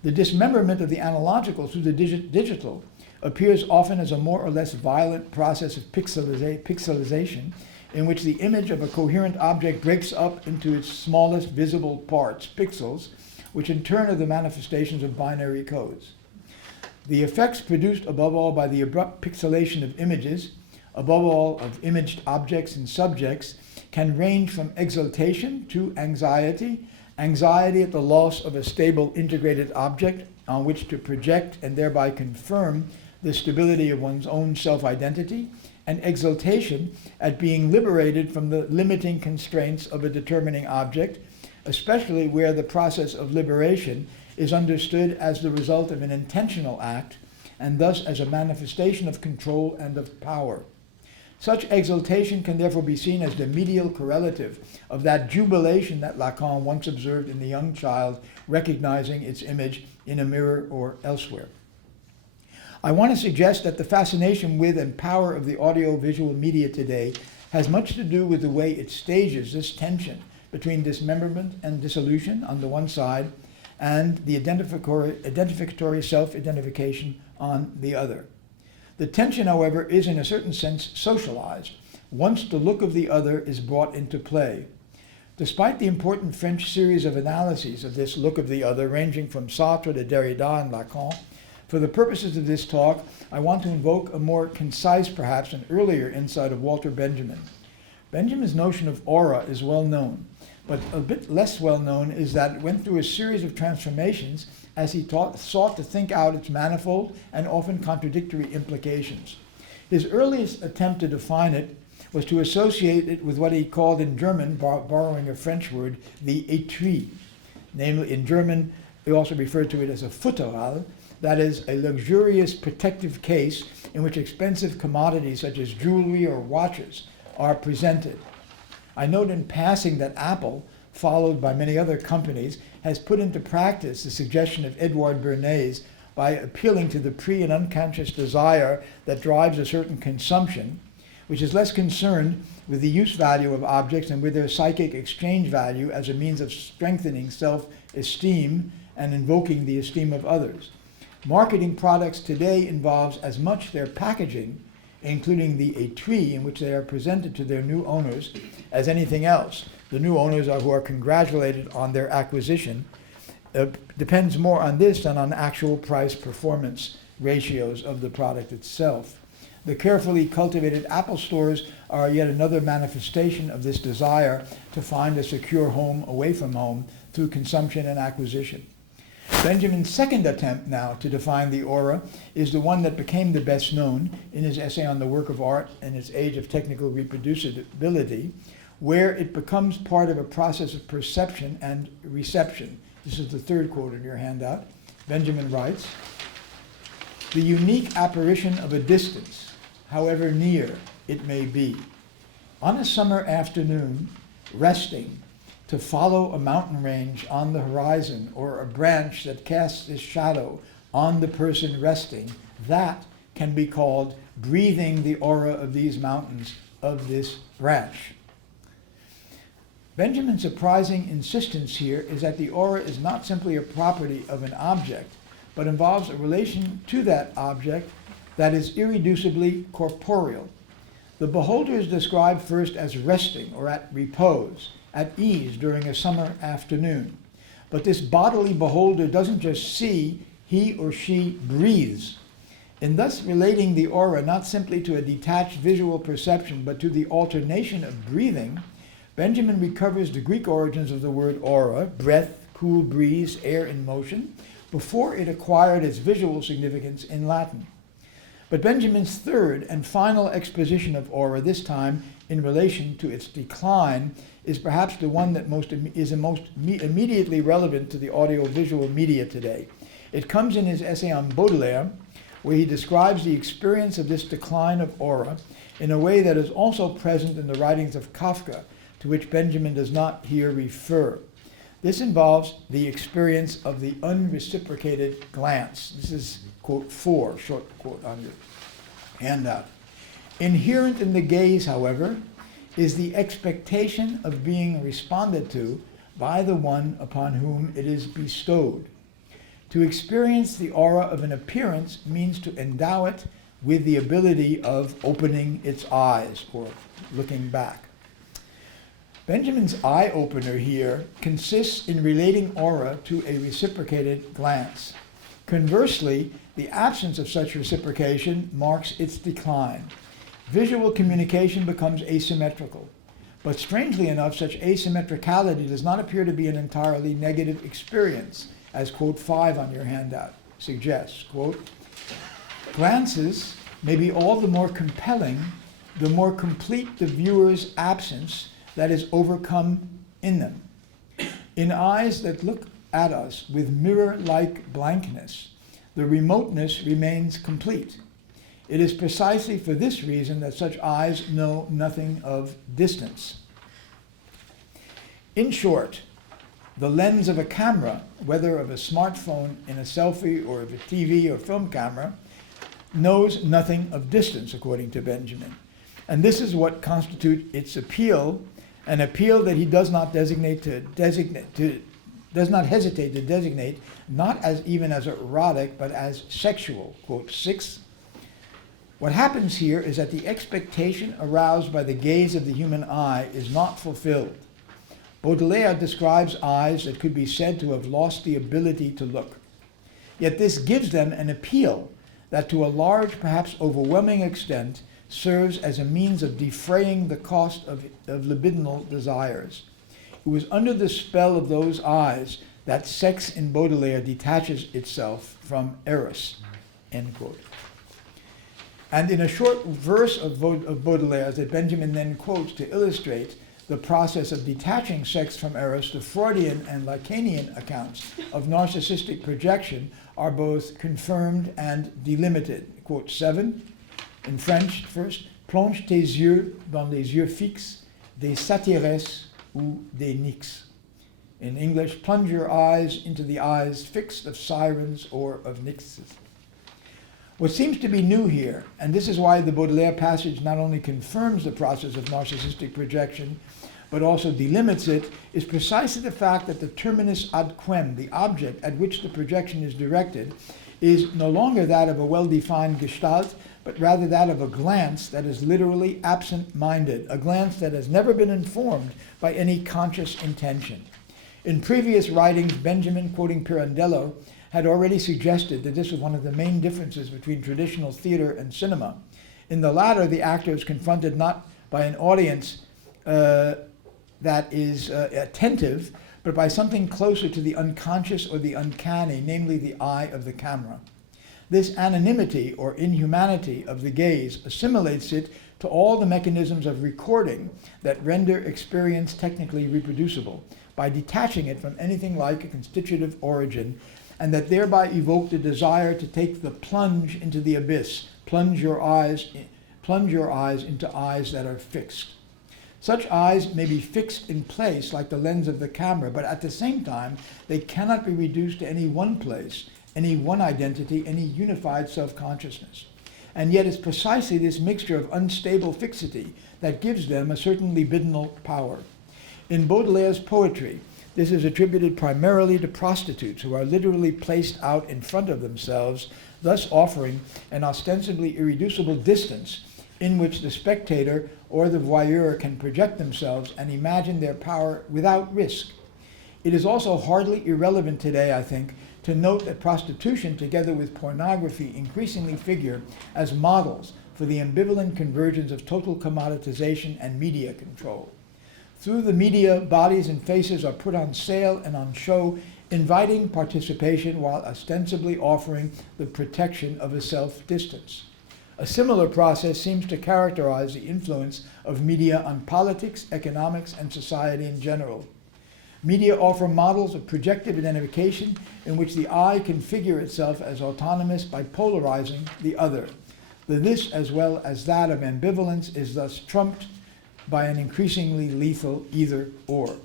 The dismemberment of the analogical through the digital appears often as a more or less violent process of pixelization in which the image of a coherent object breaks up into its smallest visible parts, pixels, which in turn are the manifestations of binary codes. The effects produced above all by the abrupt pixelation of images, above all of imaged objects and subjects, can range from exultation to anxiety, anxiety at the loss of a stable integrated object on which to project and thereby confirm the stability of one's own self-identity, and exultation at being liberated from the limiting constraints of a determining object, especially where the process of liberation is understood as the result of an intentional act, and thus as a manifestation of control and of power. Such exultation can therefore be seen as the medial correlative of that jubilation that Lacan once observed in the young child recognizing its image in a mirror or elsewhere. I want to suggest that the fascination with and power of the audiovisual media today has much to do with the way it stages this tension between dismemberment and dissolution on the one side and the identificatory self-identification on the other. The tension, however, is in a certain sense socialized, once the look of the other is brought into play. Despite the important French series of analyses of this look of the other, ranging from Sartre to Derrida and Lacan, for the purposes of this talk, I want to invoke a more concise, perhaps, and earlier insight of Walter Benjamin. Benjamin's notion of aura is well known, but a bit less well known is that it went through a series of transformations as he sought to think out its manifold and often contradictory implications. His earliest attempt to define it was to associate it with what he called in German, borrowing a French word, the étui. Namely, in German, he also referred to it as a futteral, that is, a luxurious protective case in which expensive commodities such as jewelry or watches are presented. I note in passing that Apple, followed by many other companies, has put into practice the suggestion of Edouard Bernays by appealing to the pre- and unconscious desire that drives a certain consumption, which is less concerned with the use value of objects and with their psychic exchange value as a means of strengthening self-esteem and invoking the esteem of others. Marketing products today involves as much their packaging, including the étui in which they are presented to their new owners, as anything else. The new owners who are congratulated on their acquisition. Depends more on this than on actual price-performance ratios of the product itself. The carefully cultivated Apple stores are yet another manifestation of this desire to find a secure home away from home through consumption and acquisition. Benjamin's second attempt now to define the aura is the one that became the best known in his essay on the work of art in its age of technical reproducibility, where it becomes part of a process of perception and reception. This is the third quote in your handout. Benjamin writes, "The unique apparition of a distance, however near it may be, on a summer afternoon, resting, to follow a mountain range on the horizon or a branch that casts its shadow on the person resting, that can be called breathing the aura of these mountains, of this branch." Benjamin's surprising insistence here is that the aura is not simply a property of an object, but involves a relation to that object that is irreducibly corporeal. The beholder is described first as resting or at repose, at ease during a summer afternoon. But this bodily beholder doesn't just see, he or she breathes. In thus relating the aura not simply to a detached visual perception, but to the alternation of breathing, Benjamin recovers the Greek origins of the word aura, breath, cool breeze, air in motion, before it acquired its visual significance in Latin. But Benjamin's third and final exposition of aura, this time in relation to its decline, is perhaps the one that is most immediately relevant to the audiovisual media today. It comes in his essay on Baudelaire, where he describes the experience of this decline of aura in a way that is also present in the writings of Kafka, to which Benjamin does not here refer. This involves the experience of the unreciprocated glance. This is quote 4, short quote on your handout. Inherent in the gaze, however, is the expectation of being responded to by the one upon whom it is bestowed. To experience the aura of an appearance means to endow it with the ability of opening its eyes or looking back. Benjamin's eye-opener here consists in relating aura to a reciprocated glance. Conversely, the absence of such reciprocation marks its decline. Visual communication becomes asymmetrical. But strangely enough, such asymmetricality does not appear to be an entirely negative experience, as quote 5 on your handout suggests. Quote, "Glances may be all the more compelling, the more complete the viewer's absence that is overcome in them. In eyes that look at us with mirror-like blankness, the remoteness remains complete. It is precisely for this reason that such eyes know nothing of distance." In short, the lens of a camera, whether of a smartphone in a selfie or of a TV or film camera, knows nothing of distance, according to Benjamin. And this is what constitutes its appeal, an appeal that he does not hesitate to designate, not as even as erotic, but as sexual. Quote 6, What happens here is that the expectation aroused by the gaze of the human eye is not fulfilled. Baudelaire describes eyes that could be said to have lost the ability to look. Yet this gives them an appeal that to a large, perhaps overwhelming extent, serves as a means of defraying the cost of libidinal desires. It was under the spell of those eyes that sex in Baudelaire detaches itself from eros, end quote. And in a short verse of Baudelaire's that Benjamin then quotes to illustrate the process of detaching sex from eros, the Freudian and Lacanian accounts of narcissistic projection are both confirmed and delimited. Quote 7, in French first, plonge tes yeux dans les yeux fixes des satyresses ou des nixes. In English, plunge your eyes into the eyes fixed of sirens or of nixes. What seems to be new here, and this is why the Baudelaire passage not only confirms the process of narcissistic projection, but also delimits it, is precisely the fact that the terminus ad quem, the object at which the projection is directed, is no longer that of a well-defined gestalt, but rather that of a glance that is literally absent-minded, a glance that has never been informed by any conscious intention. In previous writings, Benjamin, quoting Pirandello, had already suggested that this was one of the main differences between traditional theater and cinema. In the latter, the actor is confronted not by an audience that is attentive, but by something closer to the unconscious or the uncanny, namely the eye of the camera. This anonymity or inhumanity of the gaze assimilates it to all the mechanisms of recording that render experience technically reproducible, by detaching it from anything like a constitutive origin, and that thereby evoke the desire to take the plunge into the abyss, plunge your eyes into eyes that are fixed. Such eyes may be fixed in place like the lens of the camera, but at the same time, they cannot be reduced to any one place, any one identity, any unified self-consciousness. And yet it's precisely this mixture of unstable fixity that gives them a certain libidinal power. In Baudelaire's poetry, this is attributed primarily to prostitutes who are literally placed out in front of themselves, thus offering an ostensibly irreducible distance in which the spectator or the voyeur can project themselves and imagine their power without risk. It is also hardly irrelevant today, I think, to note that prostitution, together with pornography, increasingly figure as models for the ambivalent convergence of total commoditization and media control. Through the media, bodies and faces are put on sale and on show, inviting participation while ostensibly offering the protection of a self-distance. A similar process seems to characterize the influence of media on politics, economics, and society in general. Media offer models of projective identification in which the I can figure itself as autonomous by polarizing the other. The this as well as that of ambivalence is thus trumped by an increasingly lethal either or.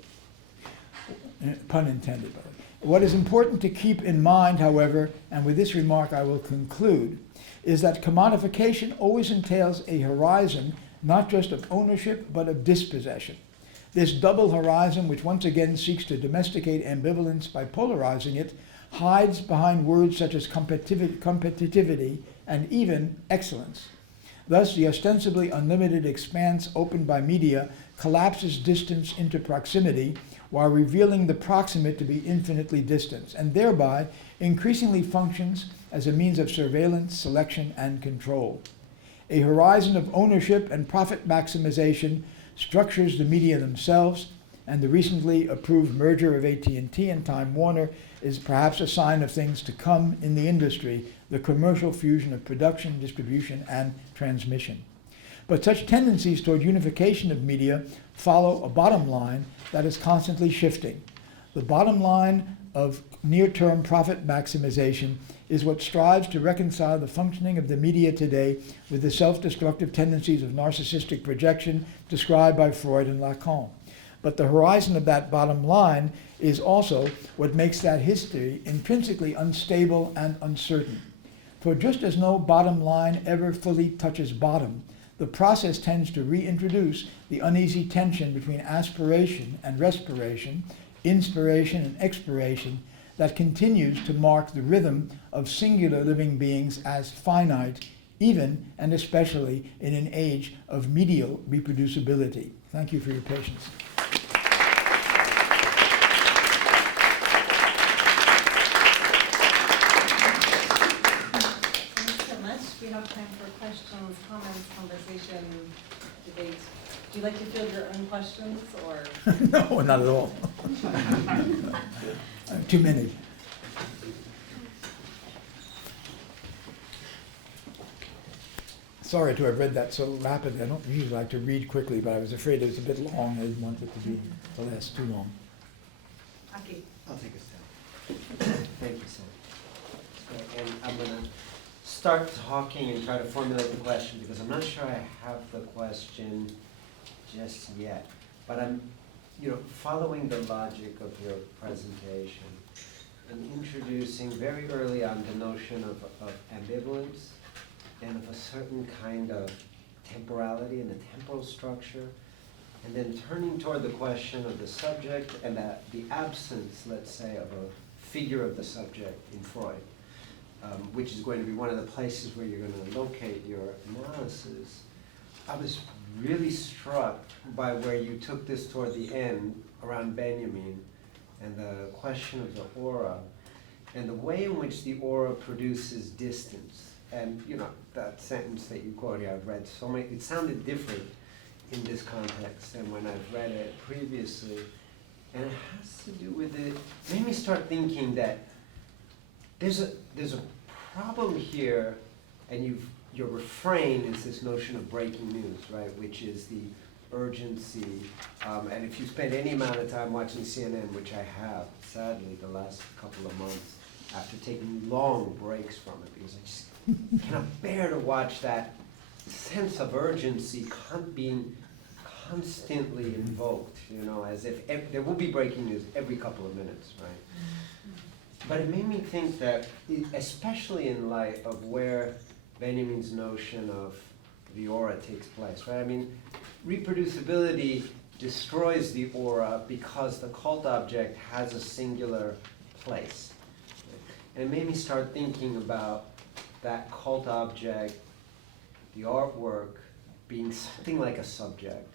Pun intended. What is important to keep in mind, however, and with this remark I will conclude, is that commodification always entails a horizon not just of ownership but of dispossession. This double horizon, which once again seeks to domesticate ambivalence by polarizing it, hides behind words such as competitivity and even excellence. Thus, the ostensibly unlimited expanse opened by media collapses distance into proximity while revealing the proximate to be infinitely distant, and thereby increasingly functions as a means of surveillance, selection, and control. A horizon of ownership and profit maximization structures the media themselves, and the recently approved merger of AT&T and Time Warner is perhaps a sign of things to come in the industry, the commercial fusion of production, distribution, and transmission. But such tendencies toward unification of media follow a bottom line that is constantly shifting. The bottom line of near-term profit maximization is what strives to reconcile the functioning of the media today with the self-destructive tendencies of narcissistic projection described by Freud and Lacan. But the horizon of that bottom line is also what makes that history intrinsically unstable and uncertain. For just as no bottom line ever fully touches bottom, the process tends to reintroduce the uneasy tension between aspiration and respiration, inspiration and expiration, that continues to mark the rhythm of singular living beings as finite even and especially in an age of medial reproducibility. Thank you for your patience. Thanks so much. We have time for questions, comments, conversation, debate. Do you like to field your own questions, or? No, not at all. Too many. Sorry to have read that so rapidly. I don't usually like to read quickly, but I was afraid it was a bit long. I didn't want it to be to last too long. Aki. I'll take a step. Thank you, Sam. And I'm going to start talking and try to formulate the question because I'm not sure I have the question just yet. But I'm, following the logic of your presentation and introducing very early on the notion of ambivalence and of a certain kind of temporality and a temporal structure, and then turning toward the question of the subject and the absence, let's say, of a figure of the subject in Freud, which is going to be one of the places where you're going to locate your analysis. I was really struck by where you took this toward the end around Benjamin and the question of the aura and the way in which the aura produces distance. And that sentence that you quoted, I've read so many, it sounded different in this context than when I've read it previously. And it has to do with it made me start thinking that there's a problem here, and your refrain is this notion of breaking news, right, which is the urgency. And if you spend any amount of time watching CNN, which I have, sadly, the last couple of months, after taking long breaks from it, because I just cannot bear to watch that sense of urgency being constantly invoked, as if there will be breaking news every couple of minutes, right? But it made me think that, especially in light of where Benjamin's notion of the aura takes place, right? I mean, reproducibility destroys the aura because the cult object has a singular place. And it made me start thinking about that cult object, the artwork, being something like a subject,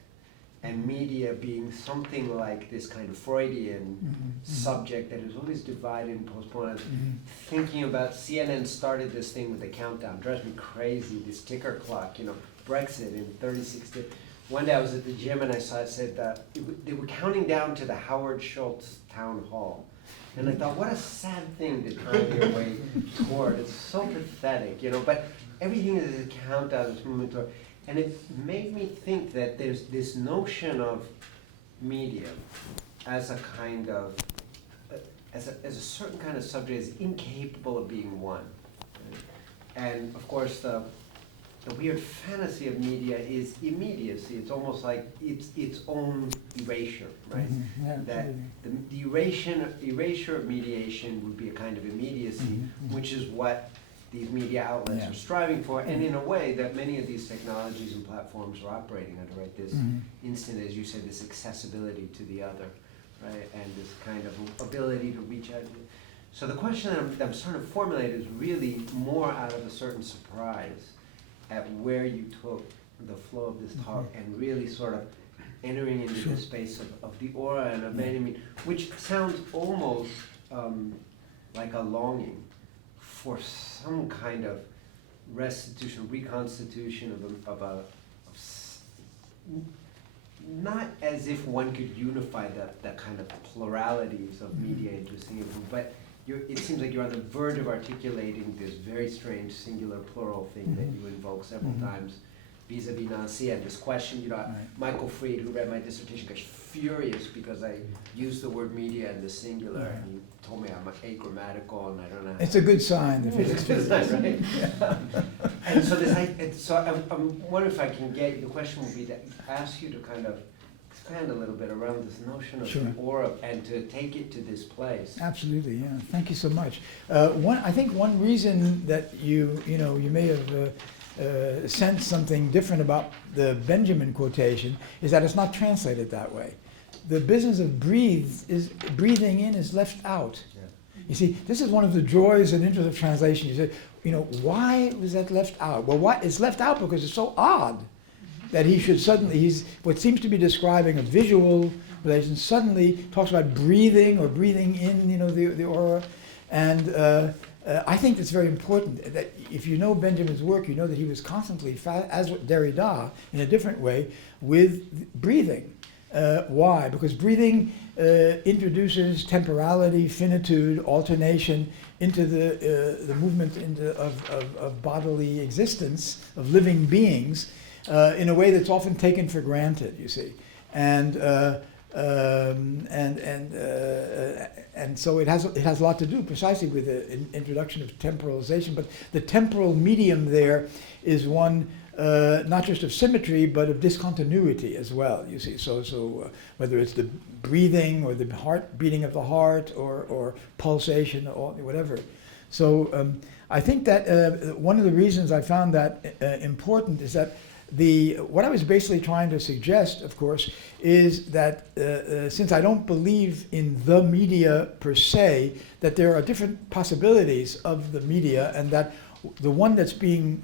and media being something like this kind of Freudian subject that is always divided and postponed. Thinking about CNN started this thing with a countdown, drives me crazy, this ticker clock, Brexit in 36 days. One day I was at the gym and I saw it said that they were counting down to the Howard Schultz town hall. And I thought, what a sad thing to time your way toward. It's so pathetic, but everything is a countdown, this movement toward. And it made me think that there's this notion of media as a kind of, as a certain kind of subject is incapable of being one. Right? And of course, the weird fantasy of media is immediacy. It's almost like its own erasure, right? Yeah, that the erasure of mediation would be a kind of immediacy, which is what these media outlets are striving for, and in a way that many of these technologies and platforms are operating under, right? This instant, as you said, this accessibility to the other, right? And this kind of ability to reach out. So the question that I'm sort of formulating is really more out of a certain surprise at where you took the flow of this talk and really sort of entering into the space of the aura and of Benjamin, which sounds almost like a longing for some kind of restitution, reconstitution not as if one could unify the kind of pluralities of media into a single, but it seems like you're on the verge of articulating this very strange singular plural thing that you invoke several times vis-a-vis Nancy, and this question, Michael Fried, who read my dissertation, got furious because I used the word media in the singular, and he told me I'm agrammatical and I don't know. It's a good sign. It's a good sign, right? And so I'm wondering if I can get, the question would be to ask you to kind of expand a little bit around this notion of the aura and to take it to this place. Absolutely, yeah. Thank you so much. I think one reason that you may have sensed something different about the Benjamin quotation is that it's not translated that way. The business of breathing in is left out. You see, this is one of the joys and interests of translation. You say, why was that left out? Well, why it's left out because it's so odd that he should suddenly, he's what seems to be describing a visual relation, suddenly talks about breathing or breathing in, the aura. And I think it's very important that if you know Benjamin's work, you know that he was constantly, as with Derrida, in a different way, with breathing. Why? Because breathing introduces temporality, finitude, alternation into the movement of bodily existence, of living beings, in a way that's often taken for granted, you see. And so it has a lot to do precisely with the introduction of temporalization. But the temporal medium there is one not just of symmetry, but of discontinuity as well, you see. So whether it's the breathing or the heart beating of the heart or pulsation or whatever. So I think that one of the reasons I found that important is that what I was basically trying to suggest, of course, is that since I don't believe in the media per se, that there are different possibilities of the media, and that the one that's being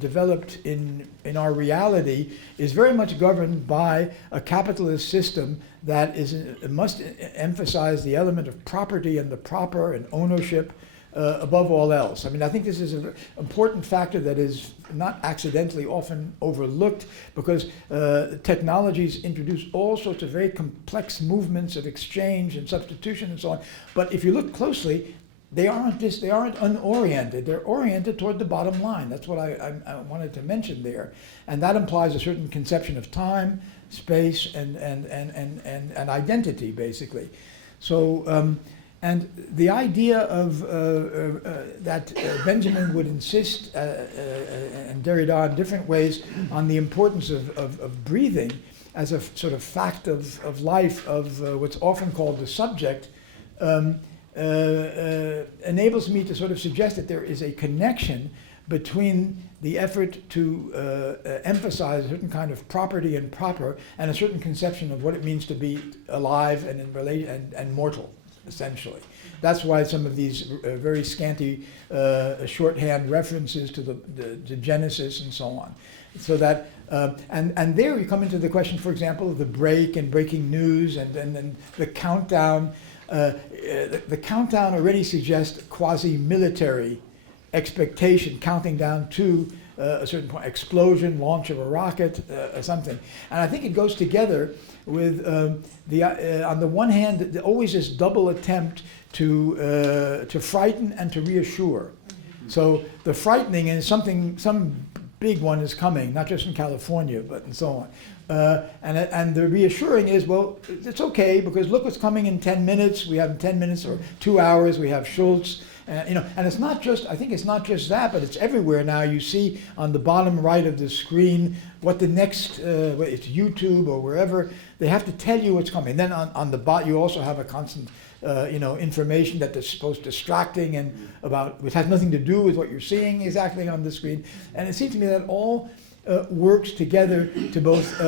developed in our reality is very much governed by a capitalist system that must emphasize the element of property and the proper and ownership above all else. I mean, I think this is an important factor that is not accidentally often overlooked, because technologies introduce all sorts of very complex movements of exchange and substitution and so on. But if you look closely, they aren't unoriented. They're oriented toward the bottom line. That's what I wanted to mention there. And that implies a certain conception of time, space, and identity, basically. So, and the idea of that Benjamin would insist, and Derrida in different ways, on the importance of breathing as a sort of fact of life, of what's often called the subject, enables me to sort of suggest that there is a connection between the effort to emphasize a certain kind of property and proper, and a certain conception of what it means to be alive and in relation and mortal, essentially. That's why some of these very scanty shorthand references to the Genesis and so on. So that and there you come into the question, for example, of the break and breaking news, and then the countdown. The countdown already suggests quasi-military expectation, counting down to a certain point, explosion, launch of a rocket, something. And I think it goes together with on the one hand, always this double attempt to frighten and to reassure. So the frightening is some big one is coming, not just in California, but and so on. And the reassuring is, well, it's okay, because look what's coming in 10 minutes. We have 10 minutes or 2 hours. We have Schultz. And it's not just, I think it's not just that, but it's everywhere now. You see on the bottom right of the screen what the next, it's YouTube or wherever, they have to tell you what's coming. Then on the bottom, you also have a constant, information that is supposed distracting and about, which has nothing to do with what you're seeing exactly on the screen. And it seems to me that all works together to both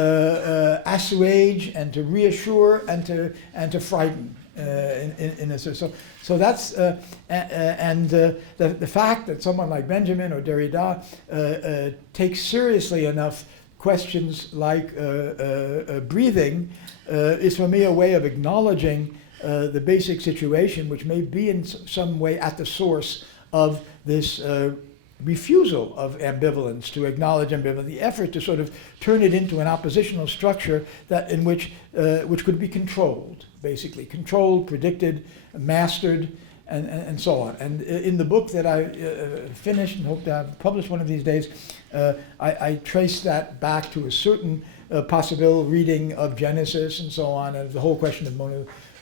assuage and to reassure and to frighten. In a sense. So that's the fact that someone like Benjamin or Derrida takes seriously enough questions like breathing is for me a way of acknowledging the basic situation, which may be in some way at the source of this refusal of ambivalence, to acknowledge ambivalence, the effort to sort of turn it into an oppositional structure that in which could be controlled, basically controlled, predicted, mastered, and so on. And in the book that I finished and hope to have published one of these days, I trace that back to a certain possible reading of Genesis and so on, and the whole question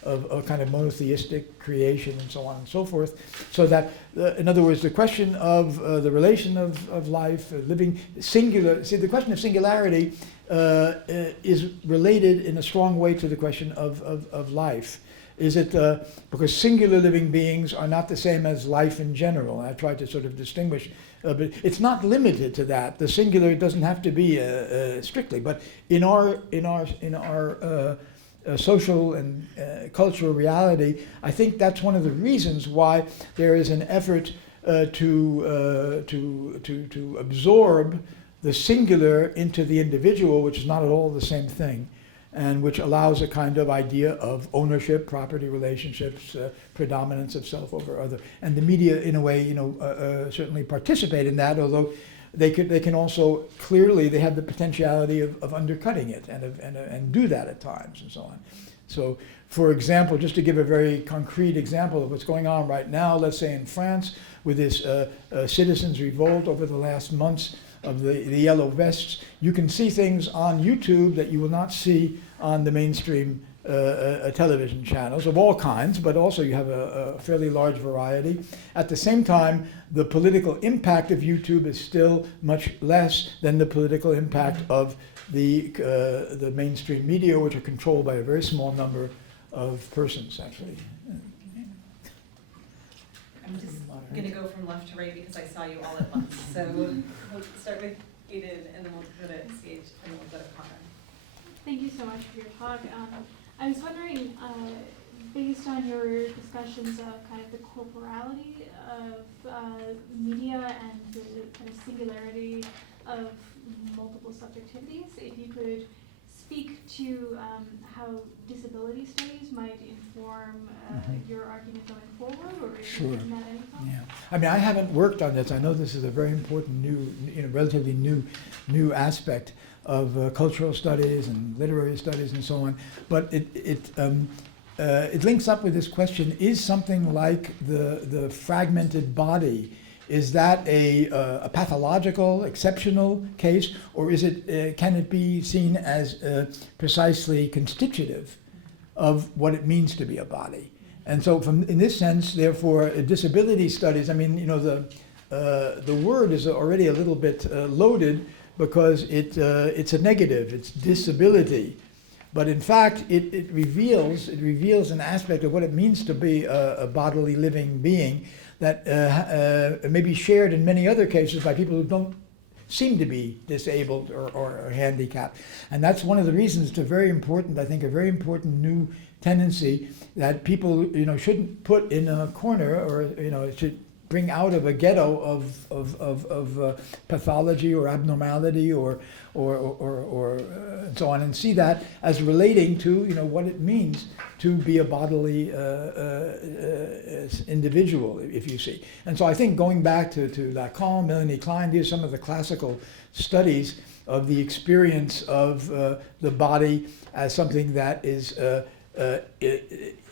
of a kind of monotheistic creation and so on and so forth. So that, in other words, the question of the relation of life, living singular, see, the question of singularity is related in a strong way to the question of life. Is it because singular living beings are not the same as life in general? And I tried to sort of distinguish, but it's not limited to that. The singular doesn't have to be strictly, but in our social and cultural reality, I think that's one of the reasons why there is an effort to absorb the singular into the individual, which is not at all the same thing, and which allows a kind of idea of ownership, property relationships, predominance of self over other. And the media, in a way, certainly participate in that, although they can also clearly, they have the potentiality of undercutting it and do that at times and so on. So, for example, just to give a very concrete example of what's going on right now, let's say in France, with this citizens' revolt over the last months of the yellow vests, you can see things on YouTube that you will not see on the mainstream television channels of all kinds, but also you have a fairly large variety. At the same time, the political impact of YouTube is still much less than the political impact of the mainstream media, which are controlled by a very small number of persons, actually. I'm just going to go from left to right because I saw you all at once. So we'll start with Aiden, and then we'll go to Sage, and then we'll go to Connor. Thank you so much for your talk. I was wondering, based on your discussions of kind of the corporality of media and the kind of singularity of multiple subjectivities, if you could speak to how disability studies might inform your argument going forward, or if Sure. you've given that any thought? Yeah, I mean, I haven't worked on this. I know this is a very important relatively new aspect of cultural studies and literary studies and so on. But it links up with this question: is something like the fragmented body, is that a pathological, exceptional case, or is it can it be seen as precisely constitutive of what it means to be a body? And so, in this sense, therefore, disability studies. I mean, the word is already a little bit loaded because it's a negative. It's disability, but in fact, it reveals an aspect of what it means to be a bodily living being that may be shared in many other cases by people who don't seem to be disabled or handicapped. And that's one of the reasons it's a very important new tendency that people shouldn't put in a corner, or should bring out of a ghetto of pathology or abnormality or so on, and see that as relating to what it means to be a bodily individual, if you see. And so I think going back to Lacan, Melanie Klein, these are some of the classical studies of the experience of the body as something that is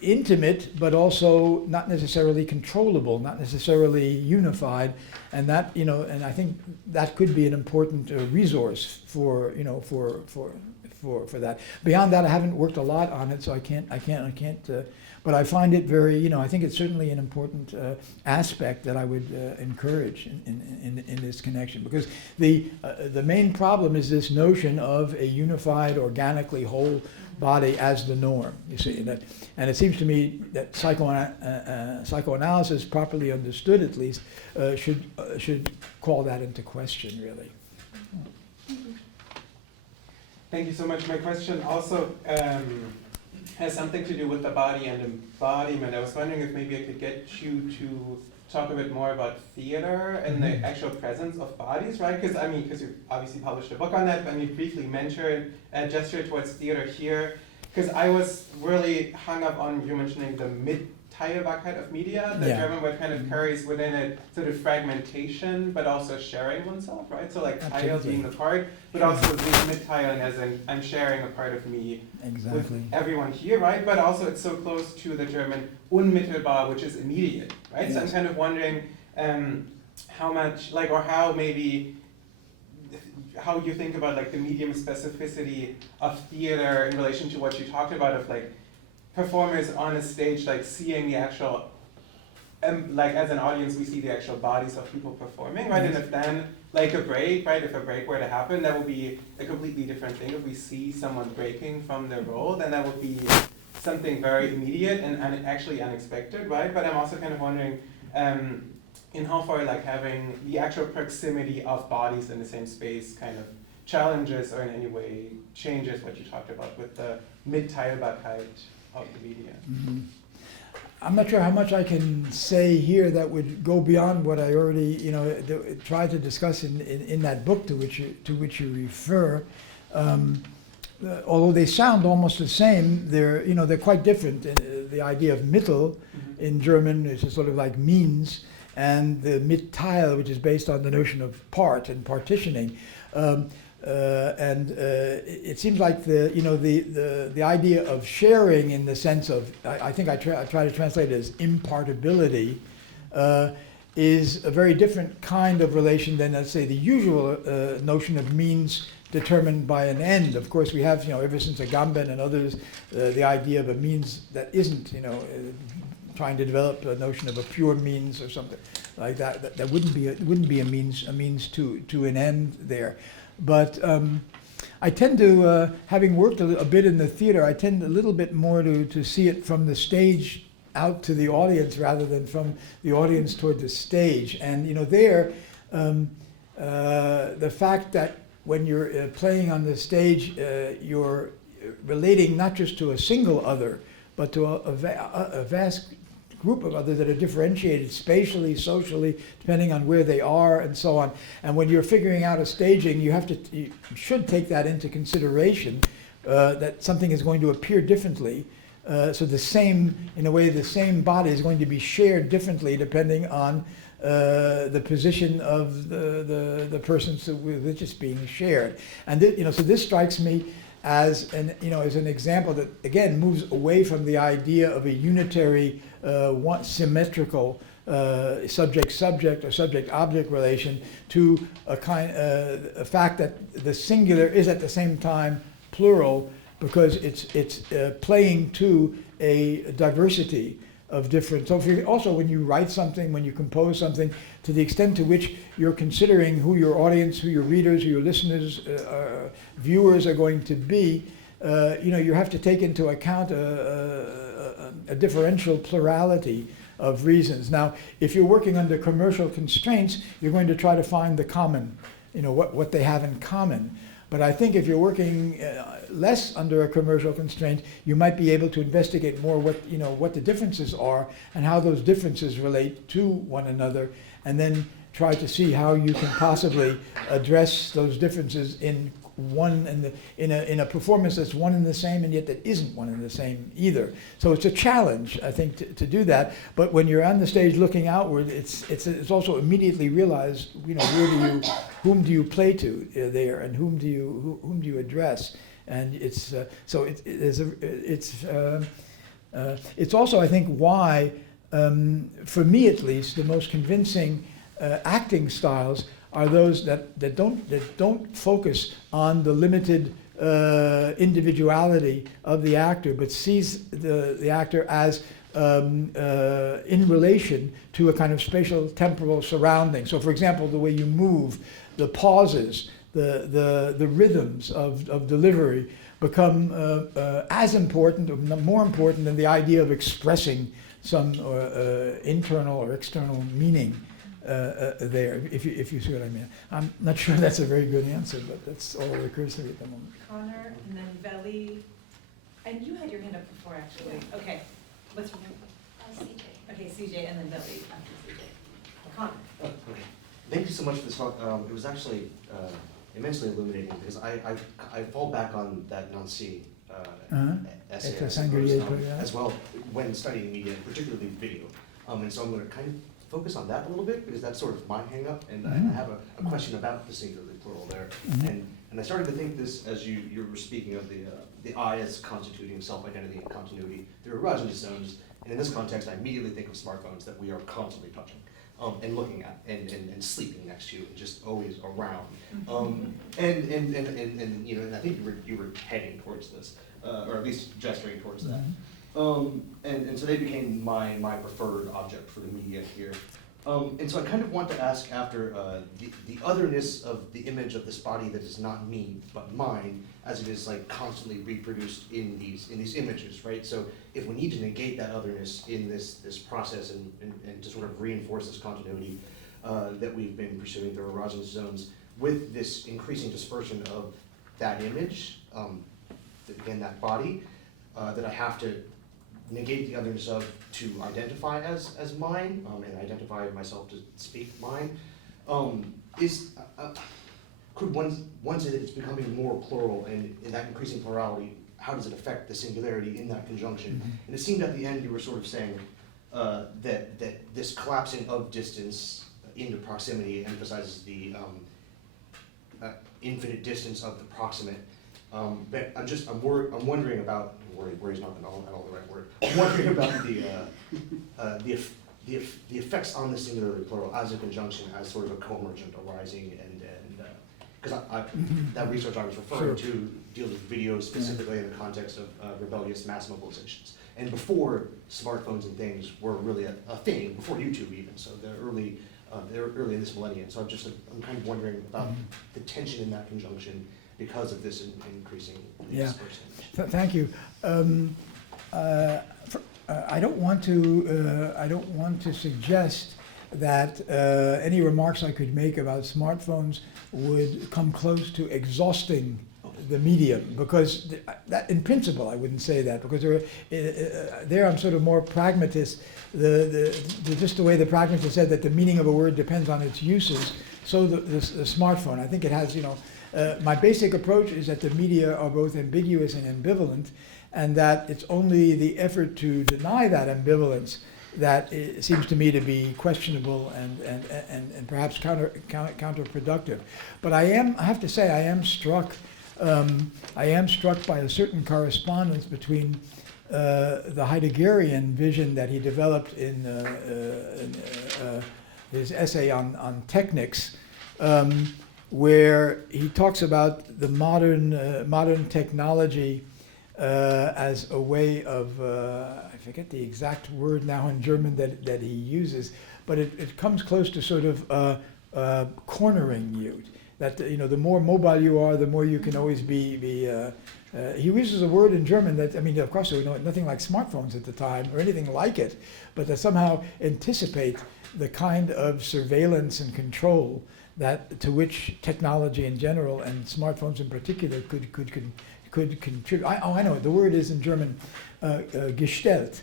intimate, but also not necessarily controllable, not necessarily unified, and that and I think that could be an important resource for that. Beyond that, I haven't worked a lot on it, so I can't. But I find it very, I think it's certainly an important aspect that I would encourage in this connection, because the main problem is this notion of a unified, organically whole body as the norm. You see, and it seems to me that psychoanalysis, properly understood at least, should call that into question, really. Thank you so much. My question also has something to do with the body and embodiment. I was wondering if maybe I could get you to talk a bit more about theater and the actual presence of bodies, right? Because you obviously published a book on that, but you briefly gestured towards theater here, because I was really hung up on you mentioning the Mitteilbarkeit of media, the German word kind of carries within it sort of fragmentation, but also sharing oneself, right? So like Teil being the part, but also mitteilen as in I'm sharing a part of me with everyone here, right? But also it's so close to the German unmittelbar, which is immediate, right? Yes. So I'm kind of wondering how much, or how you think about the medium specificity of theater in relation to what you talked about of performers on a stage, seeing the actual, as an audience, we see the actual bodies of people performing, right? And if then, a break, right? If a break were to happen, that would be a completely different thing. If we see someone breaking from their role, then that would be something very immediate and actually unexpected, right? But I'm also kind of wondering, in how far having the actual proximity of bodies in the same space kind of challenges or in any way changes what you talked about with the Mitteilbarkeit of the media. Mhm. I'm not sure how much I can say here that would go beyond what I already, tried to discuss in that book to which you refer. Although they sound almost the same, they're quite different. The idea of Mittel in German is sort of like means, and the Mitteil, which is based on the notion of part and partitioning. It seems like the idea of sharing in the sense of, I think I try to translate it as impartibility, is a very different kind of relation than, let's say, the usual notion of means determined by an end. Of course, we have, ever since Agamben and others, the idea of a means that isn't, trying to develop a notion of a pure means or something like that. That wouldn't be a means to an end there. But I tend to, having worked a bit in the theater, I tend a little bit more to see it from the stage out to the audience rather than from the audience toward the stage. And there, the fact that when you're playing on the stage, you're relating not just to a single other, but to a vast group of others that are differentiated spatially, socially, depending on where they are, and so on. And when you're figuring out a staging, you should take that into consideration, that something is going to appear differently. So the same body is going to be shared differently depending on the position of the persons with which it's being shared. And so this strikes me as an example that again moves away from the idea of a unitary, symmetrical subject-subject or subject-object relation to a fact that the singular is at the same time plural, because it's playing to a diversity of different. So also when you write something, when you compose something, to the extent to which you're considering who your audience, who your readers, who your listeners, viewers are going to be, you have to take into account a differential plurality of reasons. Now, if you're working under commercial constraints, you're going to try to find the common, what they have in common. But I think if you're working less under a commercial constraint, you might be able to investigate more what the differences are and how those differences relate to one another, and then try to see how you can possibly address those differences in a performance that's one and the same, and yet that isn't one and the same either. So it's a challenge, I think, to do that. But when you're on the stage looking outward, it's also immediately realized, whom do you play to there, and whom do you address, and it's also, I think, why, for me at least, the most convincing acting styles are those that don't focus on the limited individuality of the actor, but sees the actor as in relation to a kind of spatial temporal surrounding. So, for example, the way you move, the pauses, the rhythms of delivery become as important, or more important, than the idea of expressing some internal or external meaning there, if you see what I mean. I'm not sure that's a very good answer, but that's all that occurs to me at the moment. Connor, and then Veli, and you had your hand up before, actually. Okay, what's your name? CJ. Okay, CJ, and then Veli after CJ. Connor. Oh, okay. Thank you so much for this talk. It was actually immensely illuminating, because I fall back on that Nancy essay as well when studying media, particularly video. And so I'm going to kind of focus on that a little bit, because that's sort of my hang-up, and I have a question about the singularly plural there. And I started to think this as you were speaking of the I as constituting self-identity and continuity through erogenous zones. And in this context, I immediately think of smartphones that we are constantly touching and looking at and sleeping next to and just always around. And I think you were heading towards this, or at least gesturing towards that. And so they became my preferred object for the media here. And so I kind of want to ask, after the otherness of the image of this body that is not me but mine, as it is like constantly reproduced in these images, right? So if we need to negate that otherness in this process and to sort of reinforce this continuity that we've been pursuing through erogenous zones, with this increasing dispersion of that image, again, that body, that I have to negate the others of to identify as mine, and identify myself to speak mine, could one say that it's becoming more plural, and in that increasing plurality, how does it affect the singularity in that conjunction? And it seemed at the end you were sort of saying that this collapsing of distance into proximity emphasizes the infinite distance of the proximate. But I'm wondering about, worry is not at all the right word. I'm wondering about the effects on the singularity plural as a conjunction, as sort of a co-emergent arising, and because that research I was referring to deals with videos specifically in the context of rebellious mass mobilizations. And before smartphones and things were really a thing, before YouTube even, so they're early in this millennium. So I'm kind of wondering about the tension in that conjunction because of this increasing dispersion. Thank you. I don't want to suggest that any remarks I could make about smartphones would come close to exhausting the medium, because that, in principle, I wouldn't say that, because there I'm sort of more pragmatist. Just the way the pragmatist said that the meaning of a word depends on its uses, so the smartphone, I think it has, my basic approach is that the media are both ambiguous and ambivalent, and that it's only the effort to deny that ambivalence that it seems to me to be questionable and perhaps counterproductive. But I have to say, I am struck by a certain correspondence between the Heideggerian vision that he developed in his essay on technics, where he talks about the modern technology as a way of, I forget the exact word now in German that he uses, but it comes close to sort of cornering you. That the more mobile you are, the more you can always be. He uses a word in German that, of course, there were nothing like smartphones at the time or anything like it, but that somehow anticipate the kind of surveillance and control that to which technology in general and smartphones in particular could contribute. I know the word is in German gestellt.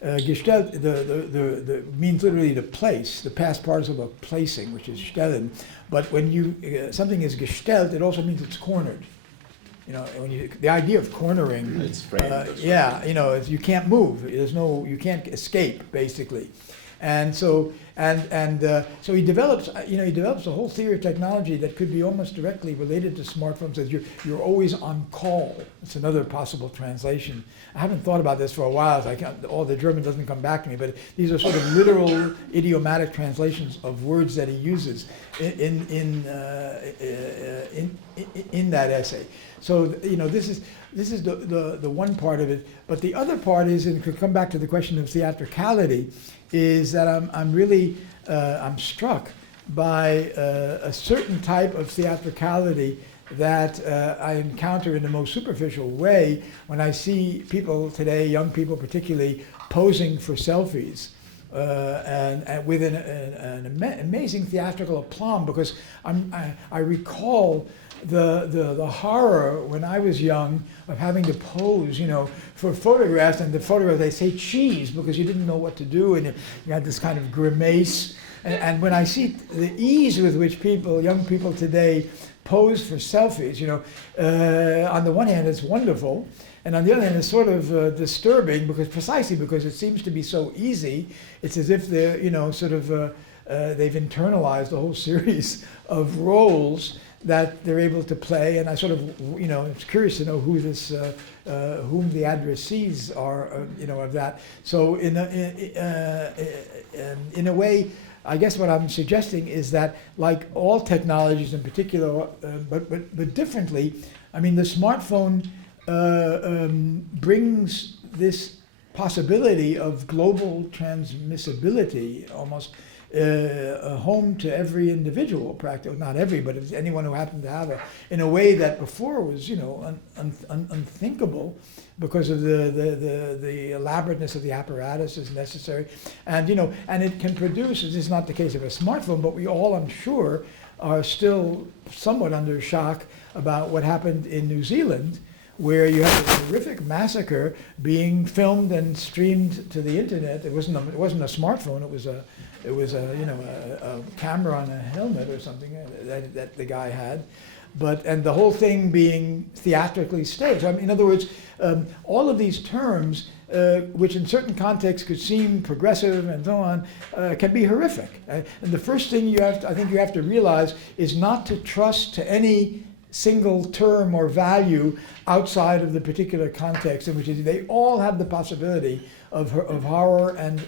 Gestellt the means literally to place, the past participle of placing, which is stellen. But when something is gestellt, it also means it's cornered. The idea of cornering. It's framed. You can't move. You can't escape, basically. And so he develops a whole theory of technology that could be almost directly related to smartphones. That you're always on call. It's another possible translation. I haven't thought about this for a while. All the German doesn't come back to me, but these are sort of literal idiomatic translations of words that he uses in that essay. So this is the one part of it. But the other part is, and it could come back to the question of theatricality, is that I'm really struck by a certain type of theatricality that I encounter in the most superficial way when I see people today, young people particularly, posing for selfies and with an amazing theatrical aplomb, because I recall the horror when I was young of having to pose, for photographs, and the photographs, they say cheese because you didn't know what to do, and you had this kind of grimace. And when I see the ease with which young people today pose for selfies, on the one hand it's wonderful, and on the other hand it's sort of disturbing, precisely because it seems to be so easy. It's as if they're, they've internalized a whole series of roles that they're able to play, and I sort of, it's curious to know who whom the addressees are, of that. So in a way, I guess what I'm suggesting is that, like all technologies in particular, but differently, the smartphone brings this possibility of global transmissibility almost home to every individual, practically, not every, but anyone who happened to have in a way that before was, unthinkable, because of the elaborateness of the apparatus is necessary, and and it can produce. This is not the case of a smartphone, but we all, I'm sure, are still somewhat under shock about what happened in New Zealand, where you had a horrific massacre being filmed and streamed to the internet. It wasn't a smartphone. It was a camera on a helmet or something that the guy had, and the whole thing being theatrically staged. I mean, in other words, all of these terms, which in certain contexts could seem progressive and so on, can be horrific. And the first thing I think you have to realize is not to trust to any single term or value outside of the particular context in which they all have the possibility of horror and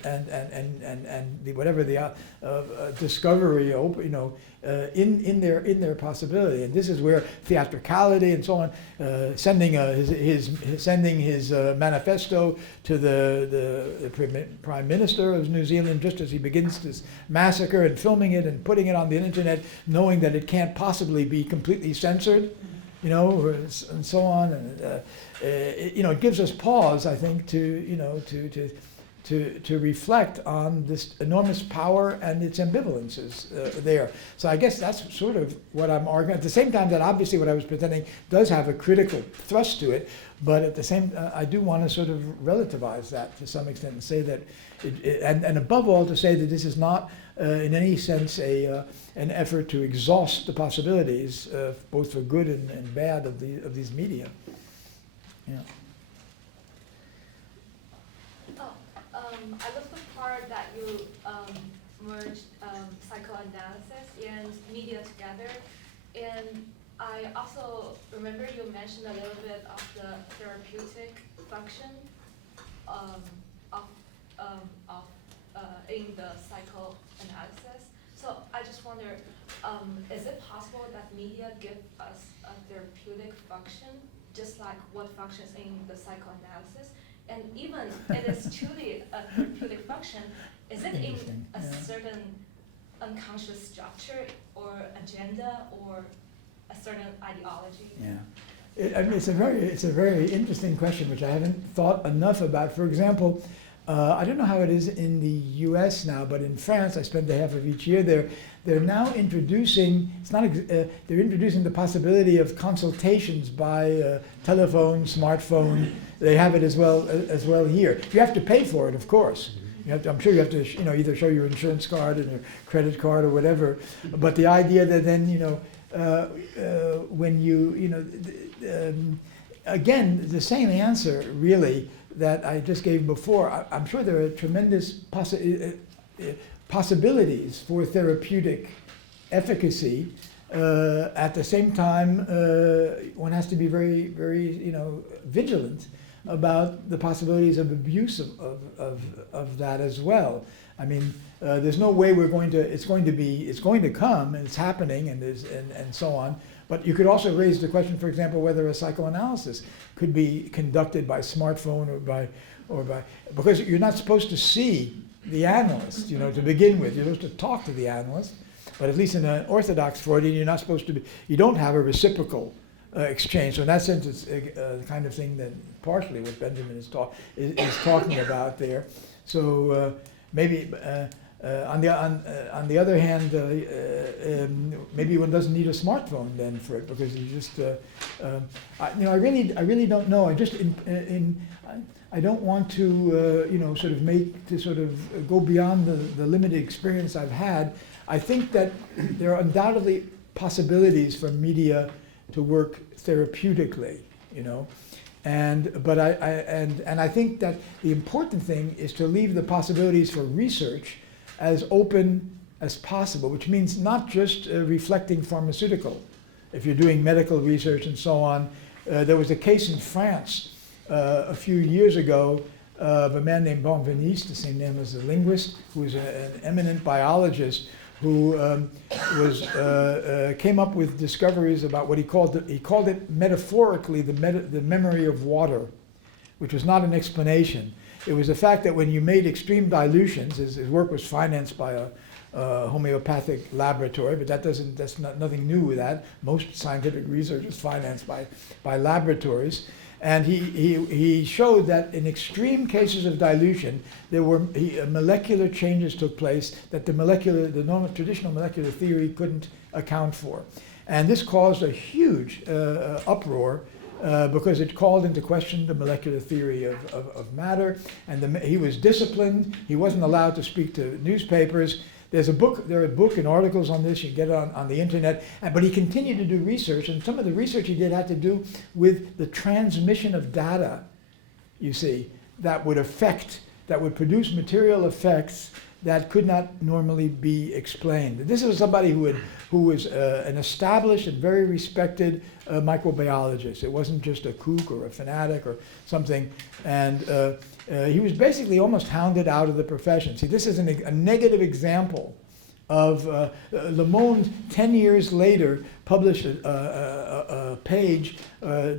whatever the discovery, in their possibility. And this is where theatricality and so on, sending his manifesto to the Prime Minister of New Zealand just as he begins this massacre, and filming it and putting it on the internet, knowing that it can't possibly be completely censored, and so on. And it gives us pause, I think, to reflect on this enormous power and its ambivalences there. So I guess that's sort of what I'm arguing. At the same time, that obviously what I was presenting does have a critical thrust to it, but at the same, I do want to sort of relativize that to some extent and say that, and above all, to say that this is not in any sense an effort to exhaust the possibilities, both for good and bad, of these media. Yeah. I love the part that you merged psychoanalysis and media together, and I also remember you mentioned a little bit of the therapeutic function in the psychoanalysis. So I just wonder, is it possible that media give us a therapeutic function, just like what functions in the psychoanalysis? And even it is truly a therapeutic function, is it in a certain unconscious structure or agenda or a certain ideology? Yeah, I mean, it's a very interesting question, which I haven't thought enough about. For example, I don't know how it is in the U.S. now, but in France, I spend the half of each year there. They're now introducing, they're introducing the possibility of consultations by telephone, smartphone. They have it as well here. You have to pay for it, of course. I'm sure you have to, either show your insurance card and your credit card or whatever. But the idea that then, when again, the same answer really that I just gave before. I'm sure there are tremendous possibilities for therapeutic efficacy. At the same time, one has to be very, very, vigilant about the possibilities of abuse of that as well. I mean, there's no way it's going to come, and it's happening, and so on. But you could also raise the question, for example, whether a psychoanalysis could be conducted by smartphone or by because you're not supposed to see the analyst, to begin with. You're supposed to talk to the analyst, but at least in an orthodox Freudian, you're not supposed to be. You don't have a reciprocal exchange. So in that sense, it's the kind of thing that partially what Benjamin is talking about there. So maybe. On the other hand, maybe one doesn't need a smartphone then for it, because you just, I really don't know. I just I don't want to sort of go beyond the limited experience I've had. I think that there are undoubtedly possibilities for media to work therapeutically, but I think that the important thing is to leave the possibilities for research as open as possible, which means not just reflecting pharmaceutical. If you're doing medical research and so on, there was a case in France a few years ago of a man named Bonveniste, the same name as the linguist, who was an eminent biologist who came up with discoveries about what he called it metaphorically the memory of water, which was not an explanation. It was the fact that when you made extreme dilutions, his work was financed by a homeopathic laboratory, but that's nothing new with that. Most scientific research is financed by laboratories. And he showed that in extreme cases of dilution, there were molecular changes took place that the normal traditional molecular theory couldn't account for. And this caused a huge uproar because it called into question the molecular theory of matter. And he was disciplined. He wasn't allowed to speak to newspapers. There are a book and articles on this, you can get it on the internet, but he continued to do research, and some of the research he did had to do with the transmission of data, you see, that would produce material effects that could not normally be explained. This was somebody who was an established and very respected microbiologist. It wasn't just a kook or a fanatic or something, and he was basically almost hounded out of the profession. See, this is a negative example of Le Monde 10 years later published a page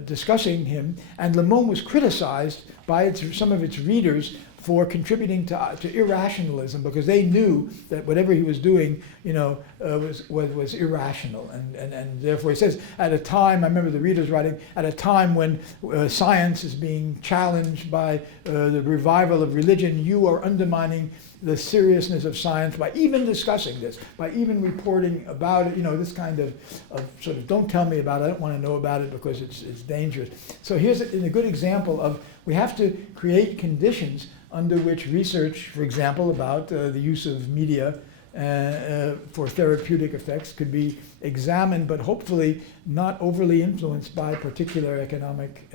discussing him, and Le Monde was criticized by some of its readers for contributing to irrationalism, because they knew that whatever he was doing, was irrational, and therefore he says, at a time, I remember the readers writing, at a time when science is being challenged by the revival of religion, you are undermining the seriousness of science by even discussing this, by even reporting about it, this kind of sort of, don't tell me about it, I don't want to know about it because it's dangerous. So here's a good example of, we have to create conditions under which research, for example, about the use of media for therapeutic effects could be examined, but hopefully not overly influenced by particular economic,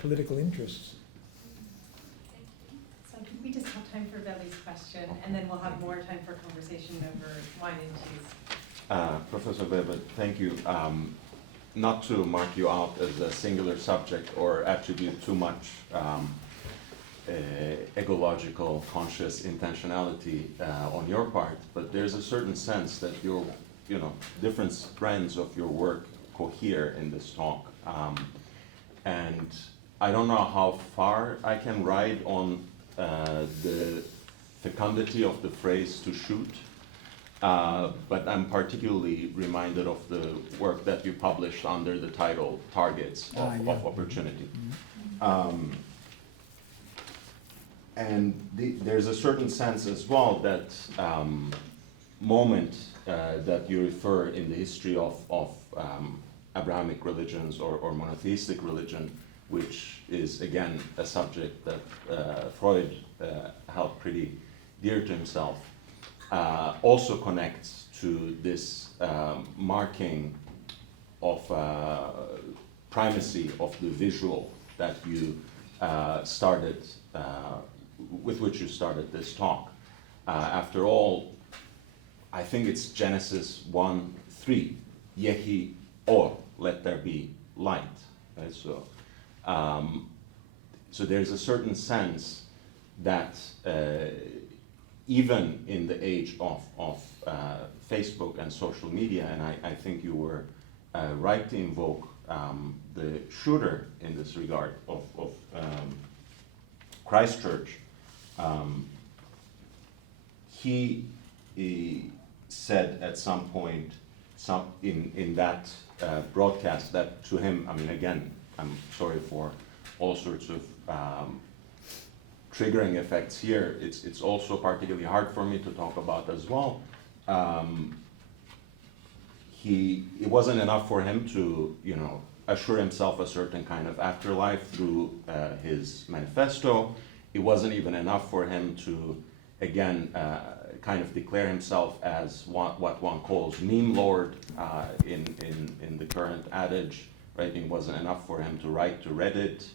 political interests. So can we just have time for Veli's question, and then we'll have more time for conversation over wine and cheese. Professor Weber, thank you. Not to mark you out as a singular subject or attribute too much ecological conscious intentionality on your part, but there's a certain sense that your, different strands of your work cohere in this talk. And I don't know how far I can ride on the fecundity of the phrase "to shoot," but I'm particularly reminded of the work that you published under the title "Targets of Opportunity." And there's a certain sense as well that moment that you refer in the history of Abrahamic religions or monotheistic religion, which is again a subject that Freud held pretty dear to himself, also connects to this marking of primacy of the visual that you started with which you started this talk. After all, I think it's Genesis 1:3, Yehi or, let there be light. Right? So there's a certain sense that even in the age of Facebook and social media, and I think you were right to invoke the shooter in this regard of Christchurch. He said at some point in that broadcast that to him, again, I'm sorry for all sorts of triggering effects here. It's also particularly hard for me to talk about as well. It wasn't enough for him to, assure himself a certain kind of afterlife through his manifesto. It wasn't even enough for him to, again, kind of declare himself as what one calls meme lord in the current adage, right? It wasn't enough for him to write to Reddit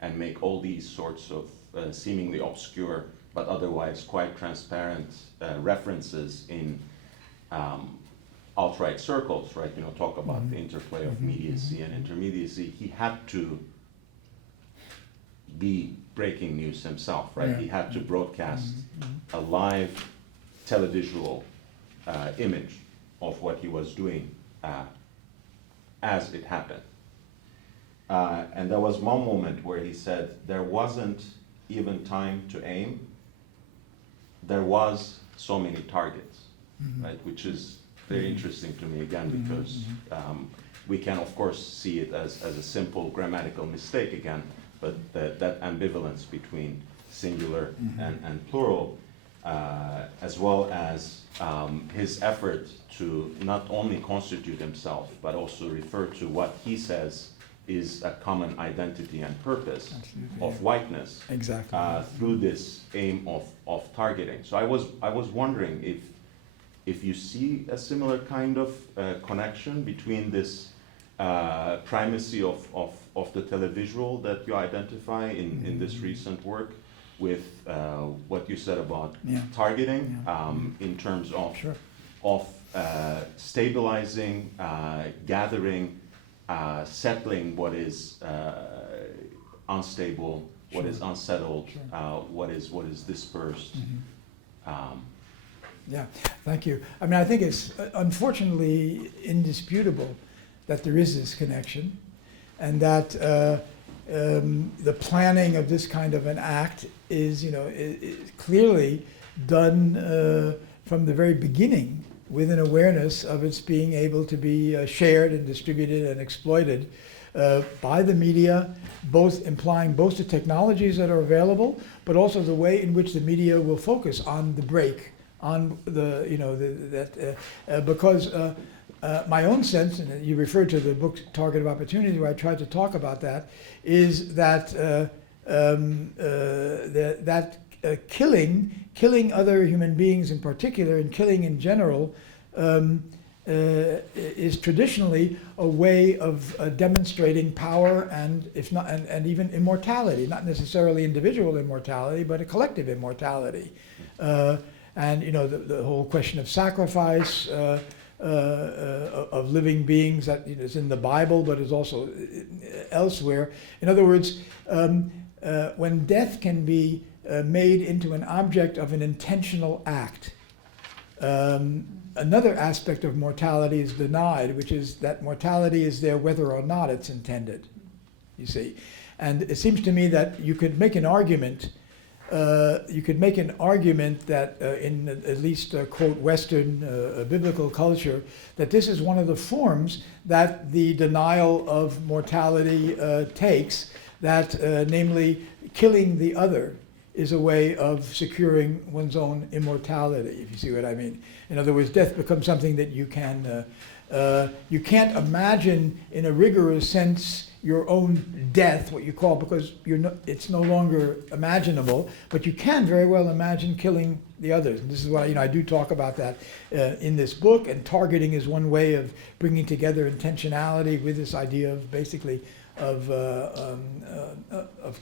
and make all these sorts of seemingly obscure but otherwise quite transparent references in alt-right circles, right? Talk about the interplay of mediacy and intermediacy. He had to be breaking news himself, right? He had to broadcast a live televisual image of what he was doing as it happened. And there was one moment where he said there wasn't even time to aim. There was so many targets, right? Which is very interesting to me again, because we can of course see it as a simple grammatical mistake again, but that ambivalence between singular and plural, as well as his effort to not only constitute himself, but also refer to what he says is a common identity and purpose of whiteness. Exactly. Through this aim of targeting. So I was wondering if you see a similar kind of connection between this primacy of the televisual that you identify in this recent work with what you said about targeting in terms of Sure. of stabilizing, gathering, settling what is unstable, what is unsettled, what is dispersed. Yeah, thank you. I mean, I think it's unfortunately indisputable that there is this connection, and that the planning of this kind of an act is, is clearly done from the very beginning with an awareness of its being able to be shared and distributed and exploited by the media, both implying both the technologies that are available, but also the way in which the media will focus on the break, on the, because my own sense, and you referred to the book Target of Opportunity, where I tried to talk about that, is that killing other human beings in particular, and killing in general, is traditionally a way of demonstrating power and, if not, and even immortality, not necessarily individual immortality, but a collective immortality. And the whole question of sacrifice of living beings that is in the Bible, but is also elsewhere. In other words, when death can be made into an object of an intentional act, another aspect of mortality is denied, which is that mortality is there whether or not it's intended, you see. And it seems to me that you could make an argument that in at least quote Western biblical culture, that this is one of the forms that the denial of mortality takes, that namely killing the other is a way of securing one's own immortality, if you see what I mean. In other words, death becomes something that you can't imagine in a rigorous sense your own death, what you call, because it's no longer imaginable, but you can very well imagine killing the others. And this is why I do talk about that in this book, and targeting is one way of bringing together intentionality with this idea of basically of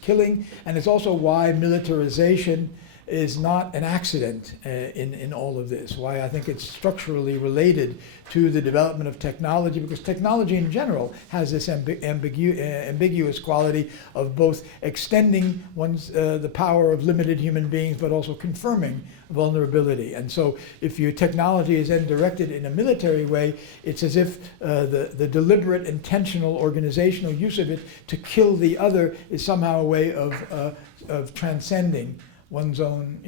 killing. And it's also why militarization is not an accident in all of this, why I think it's structurally related to the development of technology, because technology in general has this ambiguous quality of both extending the power of limited human beings, but also confirming vulnerability. And so if your technology is then directed in a military way, it's as if the deliberate, intentional, organizational use of it to kill the other is somehow a way of transcending one's own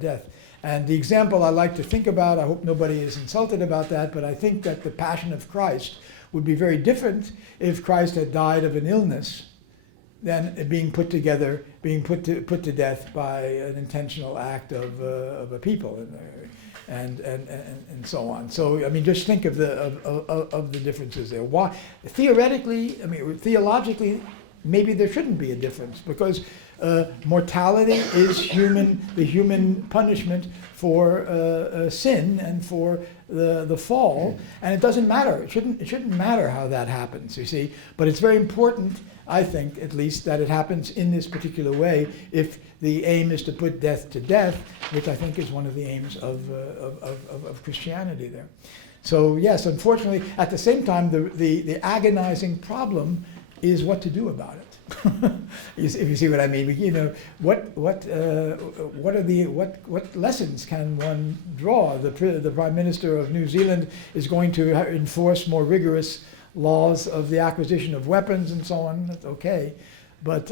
death. And the example I like to think about, I hope nobody is insulted about that, but I think that the Passion of Christ would be very different if Christ had died of an illness than being put to death by an intentional act of a people and so on. So I mean, just think of the differences there. Why theoretically, theologically, maybe there shouldn't be a difference, because mortality is the human punishment for sin and for the fall, and it doesn't matter. It shouldn't matter how that happens, you see. But it's very important, I think, at least, that it happens in this particular way if the aim is to put death to death, which I think is one of the aims of Christianity there. So yes, unfortunately, at the same time, the agonizing problem is what to do about it. If you see what I mean, what lessons can one draw? The Prime Minister of New Zealand is going to enforce more rigorous laws of the acquisition of weapons and so on. That's okay, but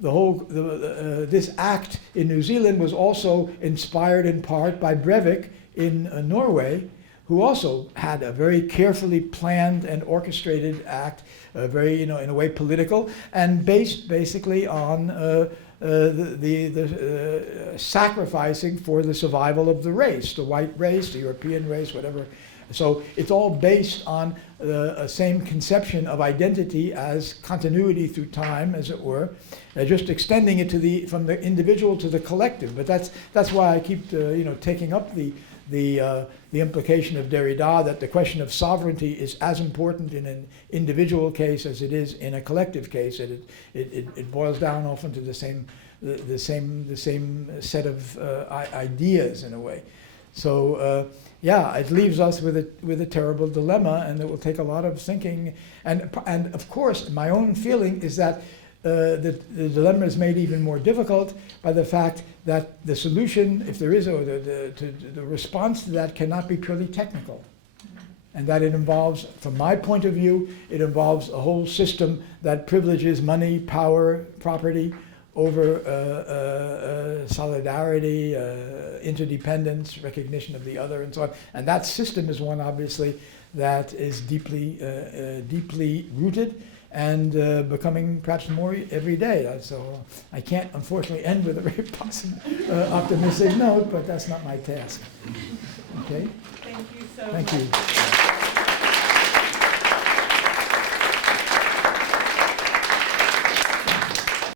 this act in New Zealand was also inspired in part by Breivik in Norway, who also had a very carefully planned and orchestrated act, very, in a way political, and based basically on the sacrificing for the survival of the race, the white race, the European race, whatever. So it's all based on the same conception of identity as continuity through time, as it were, just extending it to from the individual to the collective. But that's why I keep taking up the implication of Derrida that the question of sovereignty is as important in an individual case as it is in a collective case. It boils down often to the same set of ideas in a way. So yeah, it leaves us with a terrible dilemma, and it will take a lot of thinking. And of course, my own feeling is that the dilemma is made even more difficult by the fact that the solution, if there is, or the response to that cannot be purely technical. And that it involves, from my point of view, it involves a whole system that privileges money, power, property over solidarity, interdependence, recognition of the other, and so on. And that system is one, obviously, that is deeply rooted and becoming perhaps more every day. So I can't, unfortunately, end with a very optimistic note, but that's not my task. Okay? Thank you so Thank much. you.